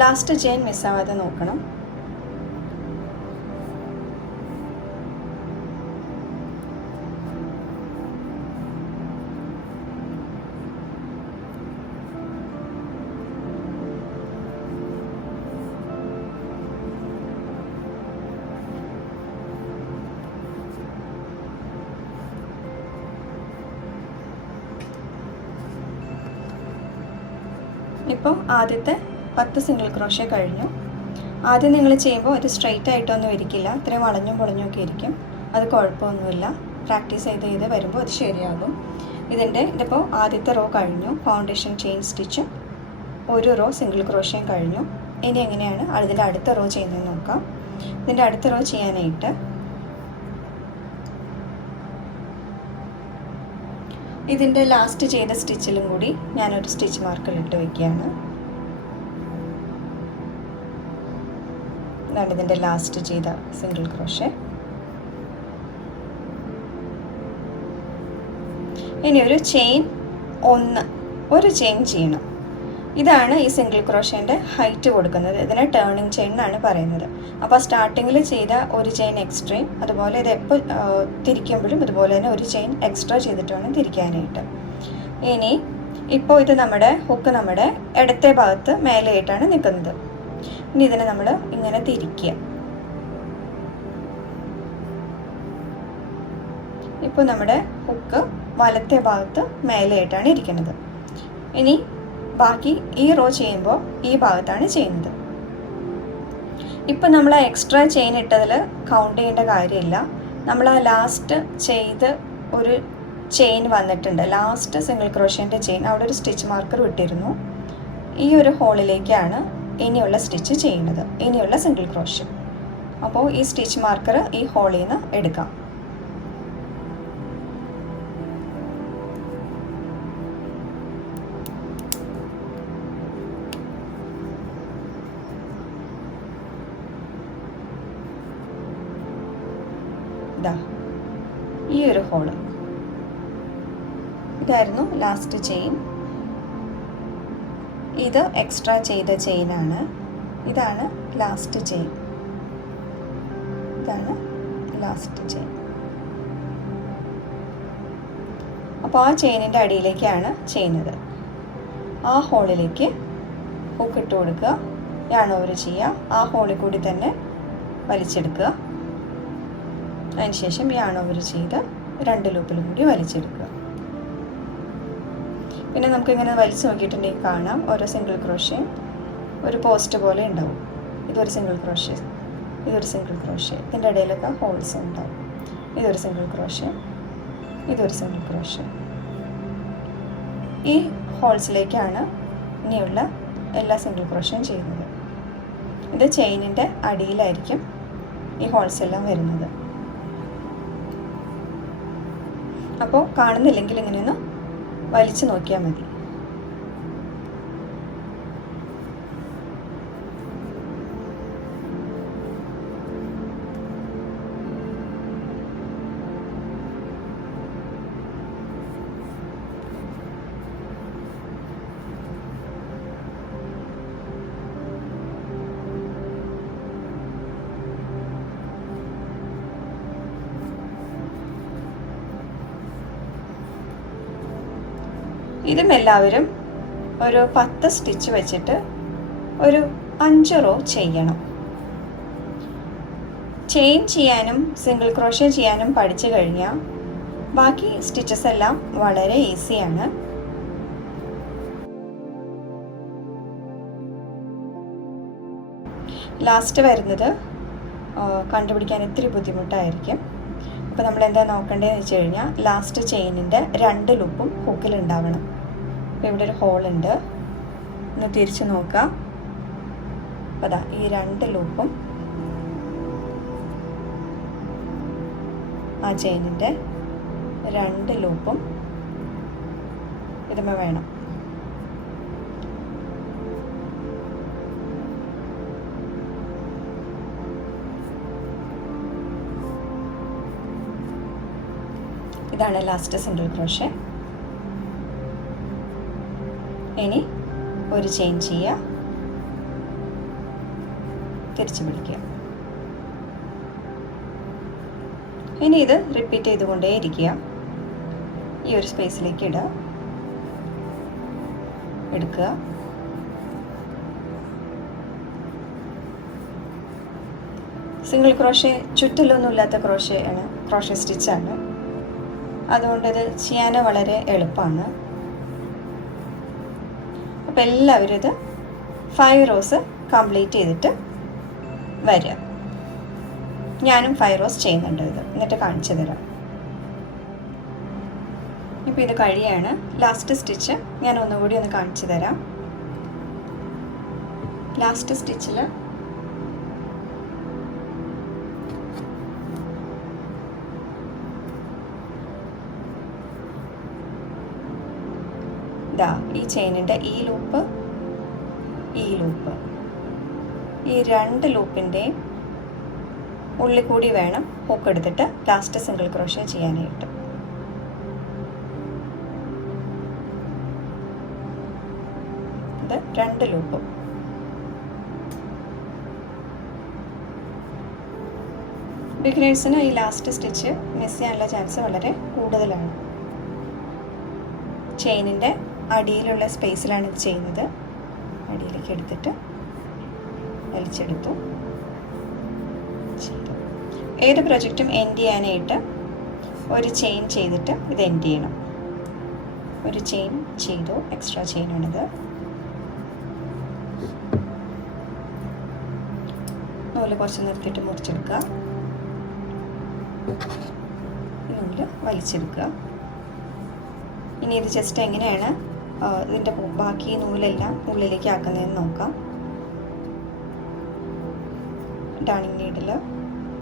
ലാസ്റ്റ് ചെയിൻ മിസ്സാവാതെ നോക്കണം. ഇപ്പോൾ ആദ്യത്തെ 10 സിംഗിൾ ക്രോഷേ കഴിഞ്ഞു. ആദ്യം നിങ്ങൾ ചെയ്യുമ്പോൾ ഒരു സ്ട്രെയിറ്റ് ആയിട്ടൊന്നും ഇരിക്കില്ല. ഇത്രയും വളഞ്ഞും പൊളഞ്ഞും ഒക്കെ ഇരിക്കും. അത് കുഴപ്പമൊന്നുമില്ല. പ്രാക്ടീസ് ചെയ്ത് വരുമ്പോൾ അത് ശരിയാകും. ഇതിപ്പോൾ ആദ്യത്തെ റോ കഴിഞ്ഞു. ഫൗണ്ടേഷൻ ചെയിൻ സ്റ്റിച്ചും 1 റോ സിംഗിൾ ക്രോഷയും കഴിഞ്ഞു. ഇനി എങ്ങനെയാണ് അതിൻ്റെ അടുത്ത റോ ചെയ്യുന്നത് നോക്കാം. ഇതിൻ്റെ അടുത്ത റോ ചെയ്യാനായിട്ട് ഇതിൻ്റെ ലാസ്റ്റ് ചെയ്ത സ്റ്റിച്ചിലും കൂടി ഞാനൊരു സ്റ്റിച്ച് മാർക്കർ ഇട്ട് വയ്ക്കുകയാണ്. ഇതാണ് ഇതിൻ്റെ ലാസ്റ്റ് ചെയ്ത സിംഗിൾ ക്രോഷേ. ഇനി ഒരു ചെയിൻ ചെയ്യണം. ഇതാണ് ഈ സിംഗിൾ ക്രോഷേൻ്റെ ഹൈറ്റ് കൊടുക്കുന്നത്. ഇതിനെ ടേണിംഗ് ചെയിൻ എന്നാണ് പറയുന്നത്. അപ്പോൾ സ്റ്റാർട്ടിങ്ങിൽ ചെയ്ത ഒരു ചെയിൻ എക്സ്ട്രയും അതുപോലെ ഇത് എപ്പോൾ തിരിക്കുമ്പോഴും ഇതുപോലെ തന്നെ ഒരു ചെയിൻ എക്സ്ട്രാ ചെയ്തിട്ട് വേണം തിരിക്കാനായിട്ട്. ഇനി ഇപ്പോൾ ഇത് നമ്മുടെ ഹുക്ക് നമ്മുടെ ഇടത്തെ ഭാഗത്ത് മേലെയായിട്ടാണ് നിൽക്കുന്നത്. ഇനി ഇതിനെ നമ്മൾ ഇങ്ങനെ തിരിക്കുക. ഇപ്പോൾ നമ്മുടെ ഹുക്ക് വലത്തെ ഭാഗത്ത് മേലെയായിട്ടാണ് ഇരിക്കുന്നത്. ഇനി ബാക്കി ഈ റോ ചെയ്യുമ്പോൾ ഈ ഭാഗത്താണ് ചെയ്യുന്നത്. ഇപ്പം നമ്മൾ ആ എക്സ്ട്രാ ചെയിൻ ഇട്ടതിൽ കൗണ്ട് ചെയ്യേണ്ട കാര്യമില്ല. നമ്മൾ ആ ലാസ്റ്റ് ചെയ്ത് ഒരു ചെയിൻ വന്നിട്ടുണ്ട്, ലാസ്റ്റ് സിംഗിൾ ക്രോഷേൻ്റെ ചെയിൻ, അവിടെ ഒരു സ്റ്റിച്ച് മാർക്കർ വിട്ടിരുന്നു. ഈ ഒരു ഹോളിലേക്കാണ് ഇനിയുള്ള സ്റ്റിച്ച് ചെയ്യുന്നത്, ഇനിയുള്ള സിംഗിൾ ക്രോഷ്. അപ്പോൾ ഈ സ്റ്റിച്ച് മാർക്കർ ഈ ഹോളിൽ നിന്ന് എടുക്കാം. ഈ ഒരു ഹോള്. ഇതായിരുന്നു ലാസ്റ്റ് ചെയിൻ. ഇത് എക്സ്ട്രാ ചെയ്ത ചെയിനാണ്. ഇതാണ് ലാസ്റ്റ് ചെയിൻ. ഇതാണ് ലാസ്റ്റ് ചെയിൻ. അപ്പോൾ ആ ചെയിനിൻ്റെ അടിയിലേക്കാണ് ചെയ്യുന്നത്. ആ ഹോളിലേക്ക് ഹുക്ക് ഇട്ട് കൊടുക്കുക, യാൺ ഓവർ ചെയ്യുക, ആ ഹോളിൽ കൂടി തന്നെ വലിച്ചെടുക്കുക. അതിനുശേഷം യാൺ ഓവർ ചെയ്ത് 2 ലൂപ്പിലും കൂടി വലിച്ചെടുക്കുക. പിന്നെ നമുക്കിങ്ങനെ വലിച്ചു നോക്കിയിട്ടുണ്ടെങ്കിൽ കാണാം ഓരോ സിംഗിൾ ക്രോഷ്യ ഒരു പോസ്റ്റ് പോലെ ഉണ്ടാവും. ഇതൊരു സിംഗിൾ ക്രോഷ്യ, ഇതൊരു സിംഗിൾ ക്രോഷ്യ, ഇതിൻ്റെ ഇടയിലൊക്കെ ഹോൾസ് ഉണ്ടാവും. ഇതൊരു സിംഗിൾ ക്രോഷ്യ, ഇതൊരു സിംഗിൾ ക്രോഷ്യ. ഈ ഹോൾസിലേക്കാണ് ഇനിയുള്ള എല്ലാ സിംഗിൾ ക്രോഷ്യയും ചെയ്യുന്നത്. ഇത് ചെയിനിൻ്റെ അടിയിലായിരിക്കും ഈ ഹോൾസ് എല്ലാം വരുന്നത്. അപ്പോൾ കാണുന്നില്ലെങ്കിൽ ഇങ്ങനെയൊന്ന് വലിച്ചു നോക്കിയാൽ മതി. ഇതും എല്ലാവരും ഒരു 10 സ്റ്റിച്ച് വെച്ചിട്ട് ഒരു 5 റോ ചെയ്യണം. ചെയിൻ ചെയ്യാനും സിംഗിൾ ക്രോഷ്യ ചെയ്യാനും പഠിച്ചു കഴിഞ്ഞാൽ ബാക്കി സ്റ്റിച്ചസ് എല്ലാം വളരെ ഈസിയാണ്. ലാസ്റ്റ് വരുന്നത് കണ്ടുപിടിക്കാൻ ഇത്തിരി ബുദ്ധിമുട്ടായിരിക്കും. അപ്പോൾ നമ്മൾ എന്താ നോക്കേണ്ടതെന്ന് വെച്ച് കഴിഞ്ഞാൽ ലാസ്റ്റ് ചെയിനിൻ്റെ 2 ലൂപ്പും ഹുക്കിലുണ്ടാവണം. അപ്പോൾ ഇവിടെ ഒരു ഹോളുണ്ട്, ഒന്ന് തിരിച്ച് നോക്കുക. അപ്പോൾ അതാ ഈ 2 ലൂപ്പും ആ ചെയിനിൻ്റെ 2 ലൂപ്പും ഇതുമ്മ വേണം. ഇതാണ് ലാസ്റ്റ് സിംഗിൾ ക്രോഷ്യ. ഇനി ഒരു ചെയിൻ ചെയ്യുക, തിരിച്ചു പിടിക്കുക. ഇനി ഇത് റിപ്പീറ്റ് ചെയ്തുകൊണ്ടേ ഇരിക്കുക. ഈ ഒരു സ്പേസിലേക്ക് ഇടുക, എടുക്കുക, സിംഗിൾ ക്രോഷ്യ ചുറ്റിലൊന്നുമില്ലാത്ത ക്രോഷ്യ ആണ്, ക്രോഷ്യ സ്റ്റിച്ചാണ്. അതുകൊണ്ട് ഇത് ചെയ്യാൻ വളരെ എളുപ്പമാണ്. അപ്പോൾ എല്ലാവരും ഇത് 5 റോസ് കംപ്ലീറ്റ് ചെയ്തിട്ട് വരിക. ഞാനും 5 റോസ് ചെയ്യുന്നുണ്ട് ഇത്, എന്നിട്ട് കാണിച്ചു തരാം. ഇപ്പോൾ ഇത് കഴിയാണ്. ലാസ്റ്റ് സ്റ്റിച്ച് ഞാൻ ഒന്നുകൂടി ഒന്ന് കാണിച്ചു തരാം. ലാസ്റ്റ് സ്റ്റിച്ചിൽ ഈ ചെയിനിൻ്റെ ഈ ലൂപ്പ്, ഈ ലൂപ്പ്, ഈ 2 ലൂപ്പിൻ്റെയും ഉള്ളിൽ കൂടി വേണം ഹുക്ക് എടുത്തിട്ട് ലാസ്റ്റ് സിംഗിൾ ക്രോഷ്യ ചെയ്യാനായിട്ട്. ഇത് 2 ലൂപ്പും. ബിഗിനേഴ്സിന് ഈ ലാസ്റ്റ് സ്റ്റിച്ച് മിസ് ചെയ്യാനുള്ള ചാൻസ് വളരെ കൂടുതലാണ്. ചെയിനിൻ്റെ അടിയിലുള്ള സ്പേസിലാണ് ഇത് ചെയ്യുന്നത്. അടിയിലേക്ക് എടുത്തിട്ട് വലിച്ചെടുത്തു. ഏത് പ്രൊജക്റ്റും എൻഡ് ചെയ്യാനായിട്ട് ഒരു ചെയിൻ ചെയ്തിട്ട് ഇത് എൻഡ് ചെയ്യണം. ഒരു ചെയിൻ ചെയ്തു, എക്സ്ട്രാ ചെയിനാണിത്. നൂല് കുറച്ച് നിർത്തിയിട്ട് മുറിച്ചെടുക്കുക, നൂല് വലിച്ചെടുക്കുക. ഇനി ഇത് ജസ്റ്റ് എങ്ങനെയാണ് ഇതിൻ്റെ ബാക്കി നൂലെല്ലാം ഉള്ളിലേക്ക് ആക്കുന്നതെന്ന് നോക്കാം. ഡാണിങ് നീഡിൽ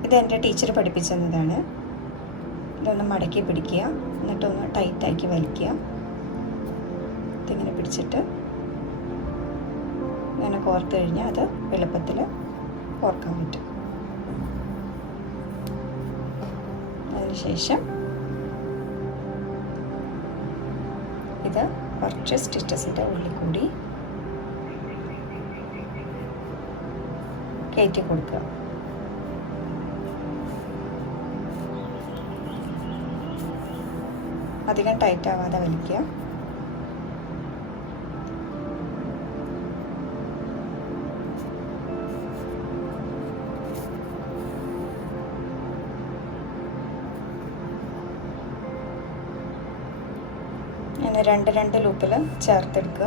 ഇത് എൻ്റെ ടീച്ചർ പഠിപ്പിച്ചു തന്നതാണ്. ഇതൊന്ന് മടക്കി പിടിക്കുക, എന്നിട്ടൊന്ന് ടൈറ്റാക്കി വലിക്കുക. ഇതിങ്ങനെ പിടിച്ചിട്ട് ഇങ്ങനെ കോർത്ത് കഴിഞ്ഞാൽ അത് എളുപ്പത്തിൽ കോർക്കാൻ പറ്റും. അതിനുശേഷം ഇത് കുറച്ച് സ്റ്റിച്ചസിൻ്റെ ഉള്ളിൽ കൂടി കയറ്റി കൊടുക്കുക. അധികം ടൈറ്റ് ആവാതെ വലിക്കുക. അങ്ങനെ രണ്ട് ലൂപ്പിൽ ചേർത്തെടുക്കുക.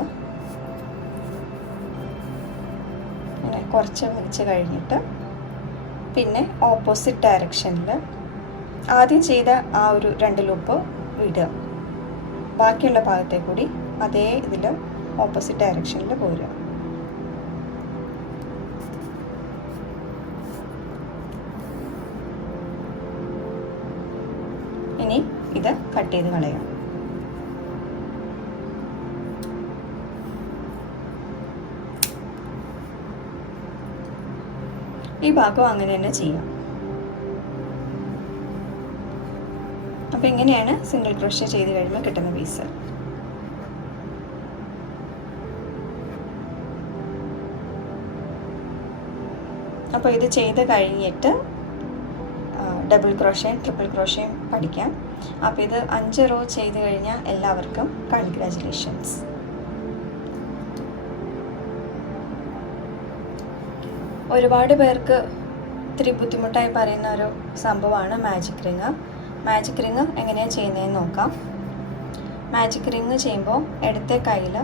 അങ്ങനെ കുറച്ച് വെച്ച് കഴിഞ്ഞിട്ട് പിന്നെ ഓപ്പോസിറ്റ് ഡയറക്ഷനിൽ ആദ്യം ചെയ്ത ആ ഒരു 2 ലൂപ്പ് വിടുക. ബാക്കിയുള്ള ഭാഗത്തെ കൂടി അതേ ഇതിൽ ഓപ്പോസിറ്റ് ഡയറക്ഷനിൽ പോരുക. ഇനി ഇത് കട്ട് ചെയ്ത് കളയാം. ഈ ഭാഗം അങ്ങനെ തന്നെ ചെയ്യാം. അപ്പോൾ ഇങ്ങനെയാണ് സിംഗിൾ ക്രോഷ്യ ചെയ്ത് കഴിയുമ്പോൾ കിട്ടുന്ന പീസ്. അപ്പോൾ ഇത് ചെയ്ത് കഴിഞ്ഞിട്ട് ഡബിൾ ക്രോഷ്യയും ട്രിപ്പിൾ ക്രോഷ്യയും പഠിക്കാം. അപ്പോൾ ഇത് 5 റോ ചെയ്ത് കഴിഞ്ഞാൽ എല്ലാവർക്കും കൺഗ്രാജുലേഷൻസ്. ഒരുപാട് പേർക്ക് ഇത്തിരി ബുദ്ധിമുട്ടായി പറയുന്ന ഒരു സംഭവമാണ് മാജിക് റിങ്. മാജിക് റിങ് എങ്ങനെയാണ് ചെയ്യുന്നതെന്ന് നോക്കാം. മാജിക് റിങ് ചെയ്യുമ്പോൾ ഇടത്തെ കയ്യിൽ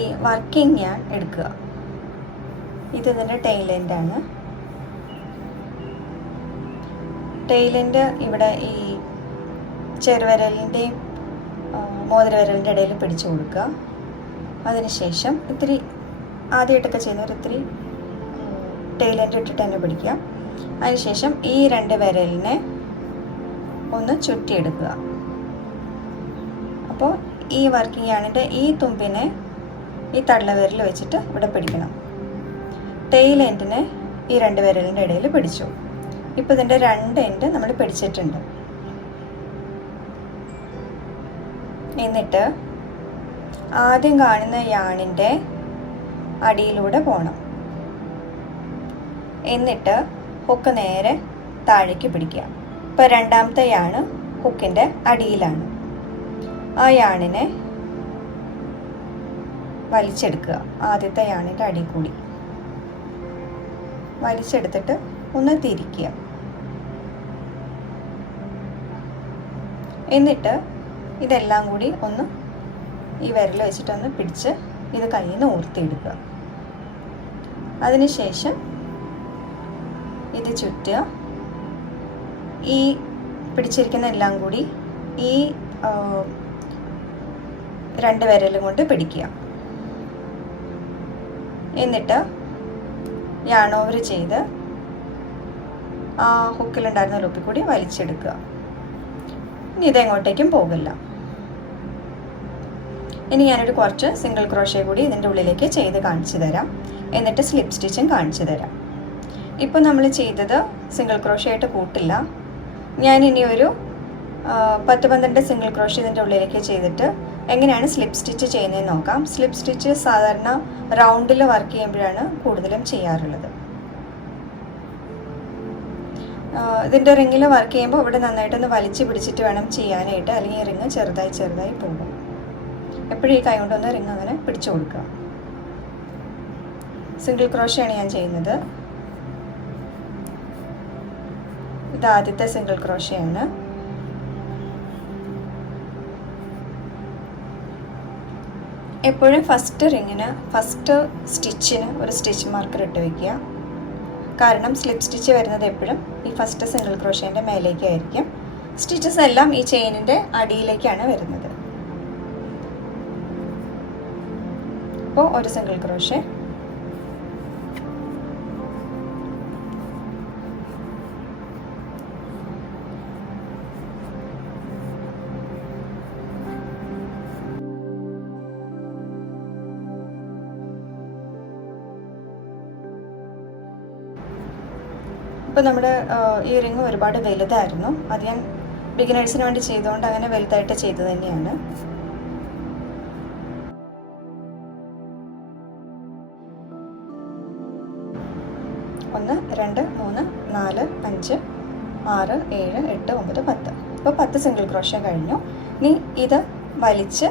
ഈ വർക്കിംഗ് യാൺ എടുക്കുക. ഇതിൻ്റെ ടെയിൽ എൻഡാണ്. ടെയിൽ എൻഡ് ഇവിടെ ഈ ചെറുവിരലിൻ്റെയും മോതിരവിരലിൻ്റെ ഇടയിൽ പിടിച്ചു കൊടുക്കുക. അതിനുശേഷം ഇത്തിരി ആദ്യമായിട്ടൊക്കെ ചെയ്യുന്നവർ ഇത്തിരി ടെയിൽ എൻഡ് ഇട്ടിട്ട് തന്നെ പിടിക്കുക. അതിനുശേഷം ഈ 2 വിരലിനെ ഒന്ന് ചുറ്റിയെടുക്കുക. അപ്പോൾ ഈ വർക്കിംഗ് യാണിൻ്റെ ഈ തുമ്പിനെ ഈ തള്ളവിരൽ വെച്ചിട്ട് ഇവിടെ പിടിക്കണം. ടെയിൽ എൻഡിനെ ഈ 2 വിരലിൻ്റെ ഇടയിൽ പിടിച്ചു. ഇപ്പോൾ ഇതിൻ്റെ 2 എൻഡ് നമ്മൾ പിടിച്ചിട്ടുണ്ട്. എന്നിട്ട് ആദ്യം കാണുന്ന യാണിൻ്റെ അടിയിലൂടെ പോകണം. എന്നിട്ട് ഹുക്ക് നേരെ താഴേക്ക് പിടിക്കുക. ഇപ്പോൾ രണ്ടാമത്തെ യാണ് ഹുക്കിൻ്റെ അടിയിലാണ്. ആ യാണിനെ വലിച്ചെടുക്കുക. ആദ്യത്തെ യാണിൻ്റെ അടി കൂടി വലിച്ചെടുത്തിട്ട് ഒന്ന് തിരിക്കുക. എന്നിട്ട് ഇതെല്ലാം കൂടി ഒന്ന് ഈ വിരൽ വെച്ചിട്ടൊന്ന് പിടിച്ച് ഇത് കയ്യിൽ നിന്ന് ഊർത്തിയെടുക്കുക. അതിനുശേഷം ഇത് ചുറ്റുക. ഈ പിടിച്ചിരിക്കുന്ന എല്ലാം കൂടി ഈ 2 വിരലും കൊണ്ട് പിടിക്കുക. എന്നിട്ട് യാൺ ഓവർ ചെയ്ത് ആ ഹുക്കിലുണ്ടായിരുന്ന ലൂപ്പിൽ കൂടി വലിച്ചെടുക്കുക. ഇനി ഇതെങ്ങോട്ടേക്കും പോകില്ല. ഇനി ഞാനൊരു കുറച്ച് സിംഗിൾ ക്രോഷ്യ കൂടി ഇതിൻ്റെ ഉള്ളിലേക്ക് ചെയ്ത് കാണിച്ചു തരാം. എന്നിട്ട് സ്ലിപ്പ് സ്റ്റിച്ചും കാണിച്ചു തരാം. ഇപ്പോൾ നമ്മൾ ചെയ്തത് സിംഗിൾ ക്രോഷ്യ ആയിട്ട് കൂട്ടില്ല. ഞാനിനി ഒരു 10-12 സിംഗിൾ ക്രോഷ്യ ഇതിൻ്റെ ഉള്ളിലേക്ക് ചെയ്തിട്ട് എങ്ങനെയാണ് സ്ലിപ്പ് സ്റ്റിച്ച് ചെയ്യുന്നതെന്ന് നോക്കാം. സ്ലിപ്പ് സ്റ്റിച്ച് സാധാരണ റൗണ്ടിൽ വർക്ക് ചെയ്യുമ്പോഴാണ് കൂടുതലും ചെയ്യാറുള്ളത്. ഇതിൻ്റെ റിങ്ങിൽ വർക്ക് ചെയ്യുമ്പോൾ ഇവിടെ നന്നായിട്ടൊന്ന് വലിച്ചു പിടിച്ചിട്ട് വേണം ചെയ്യാനായിട്ട്, അല്ലെങ്കിൽ റിങ് ചെറുതായി പോകും. എപ്പോഴും ഈ കൈ കൊണ്ടൊന്ന് റിങ് അങ്ങനെ പിടിച്ചു കൊടുക്കുക. സിംഗിൾ ക്രോഷ്യയാണ് ഞാൻ ചെയ്യുന്നത്. ഇത് ആദ്യത്തെ സിംഗിൾ ക്രോഷ്യയാണ്. എപ്പോഴും ഫസ്റ്റ് സ്റ്റിച്ചിന് ഒരു സ്റ്റിച്ച് മാർക്കർ ഇട്ട് വയ്ക്കുക. കാരണം സ്ലിപ്പ് സ്റ്റിച്ച് വരുന്നത് എപ്പോഴും ഈ ഫസ്റ്റ് സിംഗിൾ ക്രോഷ്യൻ്റെ മേലേക്കായിരിക്കും. സ്റ്റിച്ചസ് എല്ലാം ഈ ചെയിനിൻ്റെ അടിയിലേക്കാണ് വരുന്നത്. അപ്പോൾ ഒരു സിംഗിൾ ക്രോഷ്യ, ഇപ്പോൾ നമ്മുടെ ഈ റിങ് ഒരുപാട് വലുതായിരുന്നു. അത് ഞാൻ ബിഗിനേഴ്സിന് വേണ്ടി ചെയ്തുകൊണ്ട് അങ്ങനെ വലുതായിട്ട് ചെയ്തു തന്നെയാണ്. 2 3 4 5 6 7 8 9 10. ഇപ്പോൾ 10 സിംഗിൾ ക്രോഷ്യ കഴിഞ്ഞു. ഇനി ഇത് വലിച്ച്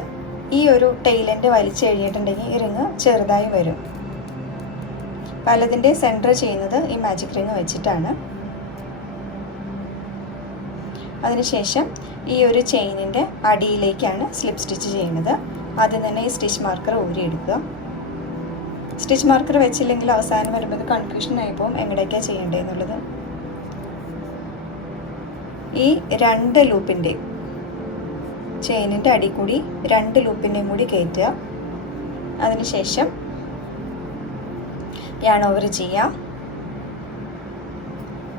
ഈ ഒരു ടെയിലെൻഡ് വലിച്ചു കഴിഞ്ഞിട്ടുണ്ടെങ്കിൽ ഈ റിങ് ചെറുതായി വരും. പലതിൻ്റെ സെൻറ്റർ ചെയ്യുന്നത് ഈ മാജിക് റിങ് വെച്ചിട്ടാണ്. അതിനുശേഷം ഈ ഒരു ചെയിനിൻ്റെ അടിയിലേക്കാണ് സ്ലിപ്പ് സ്റ്റിച്ച് ചെയ്യുന്നത്. ആദ്യം തന്നെ ഈ സ്റ്റിച്ച് മാർക്കർ ഊരിയെടുക്കുക. സ്റ്റിച്ച് മാർക്കർ വെച്ചില്ലെങ്കിൽ അവസാനം വരുമ്പോൾ കൺഫ്യൂഷൻ ആയി പോകും എങ്ങനെയൊക്കെയാണ് ചെയ്യേണ്ടതെന്നുള്ളത്. ഈ 2 ലൂപ്പിൻ്റെ ചെയിനിൻ്റെ അടി കൂടി 2 ലൂപ്പിൻ്റെയും കൂടി കയറ്റുക. അതിനുശേഷം യാൺ ഓവർ ചെയ്യുക.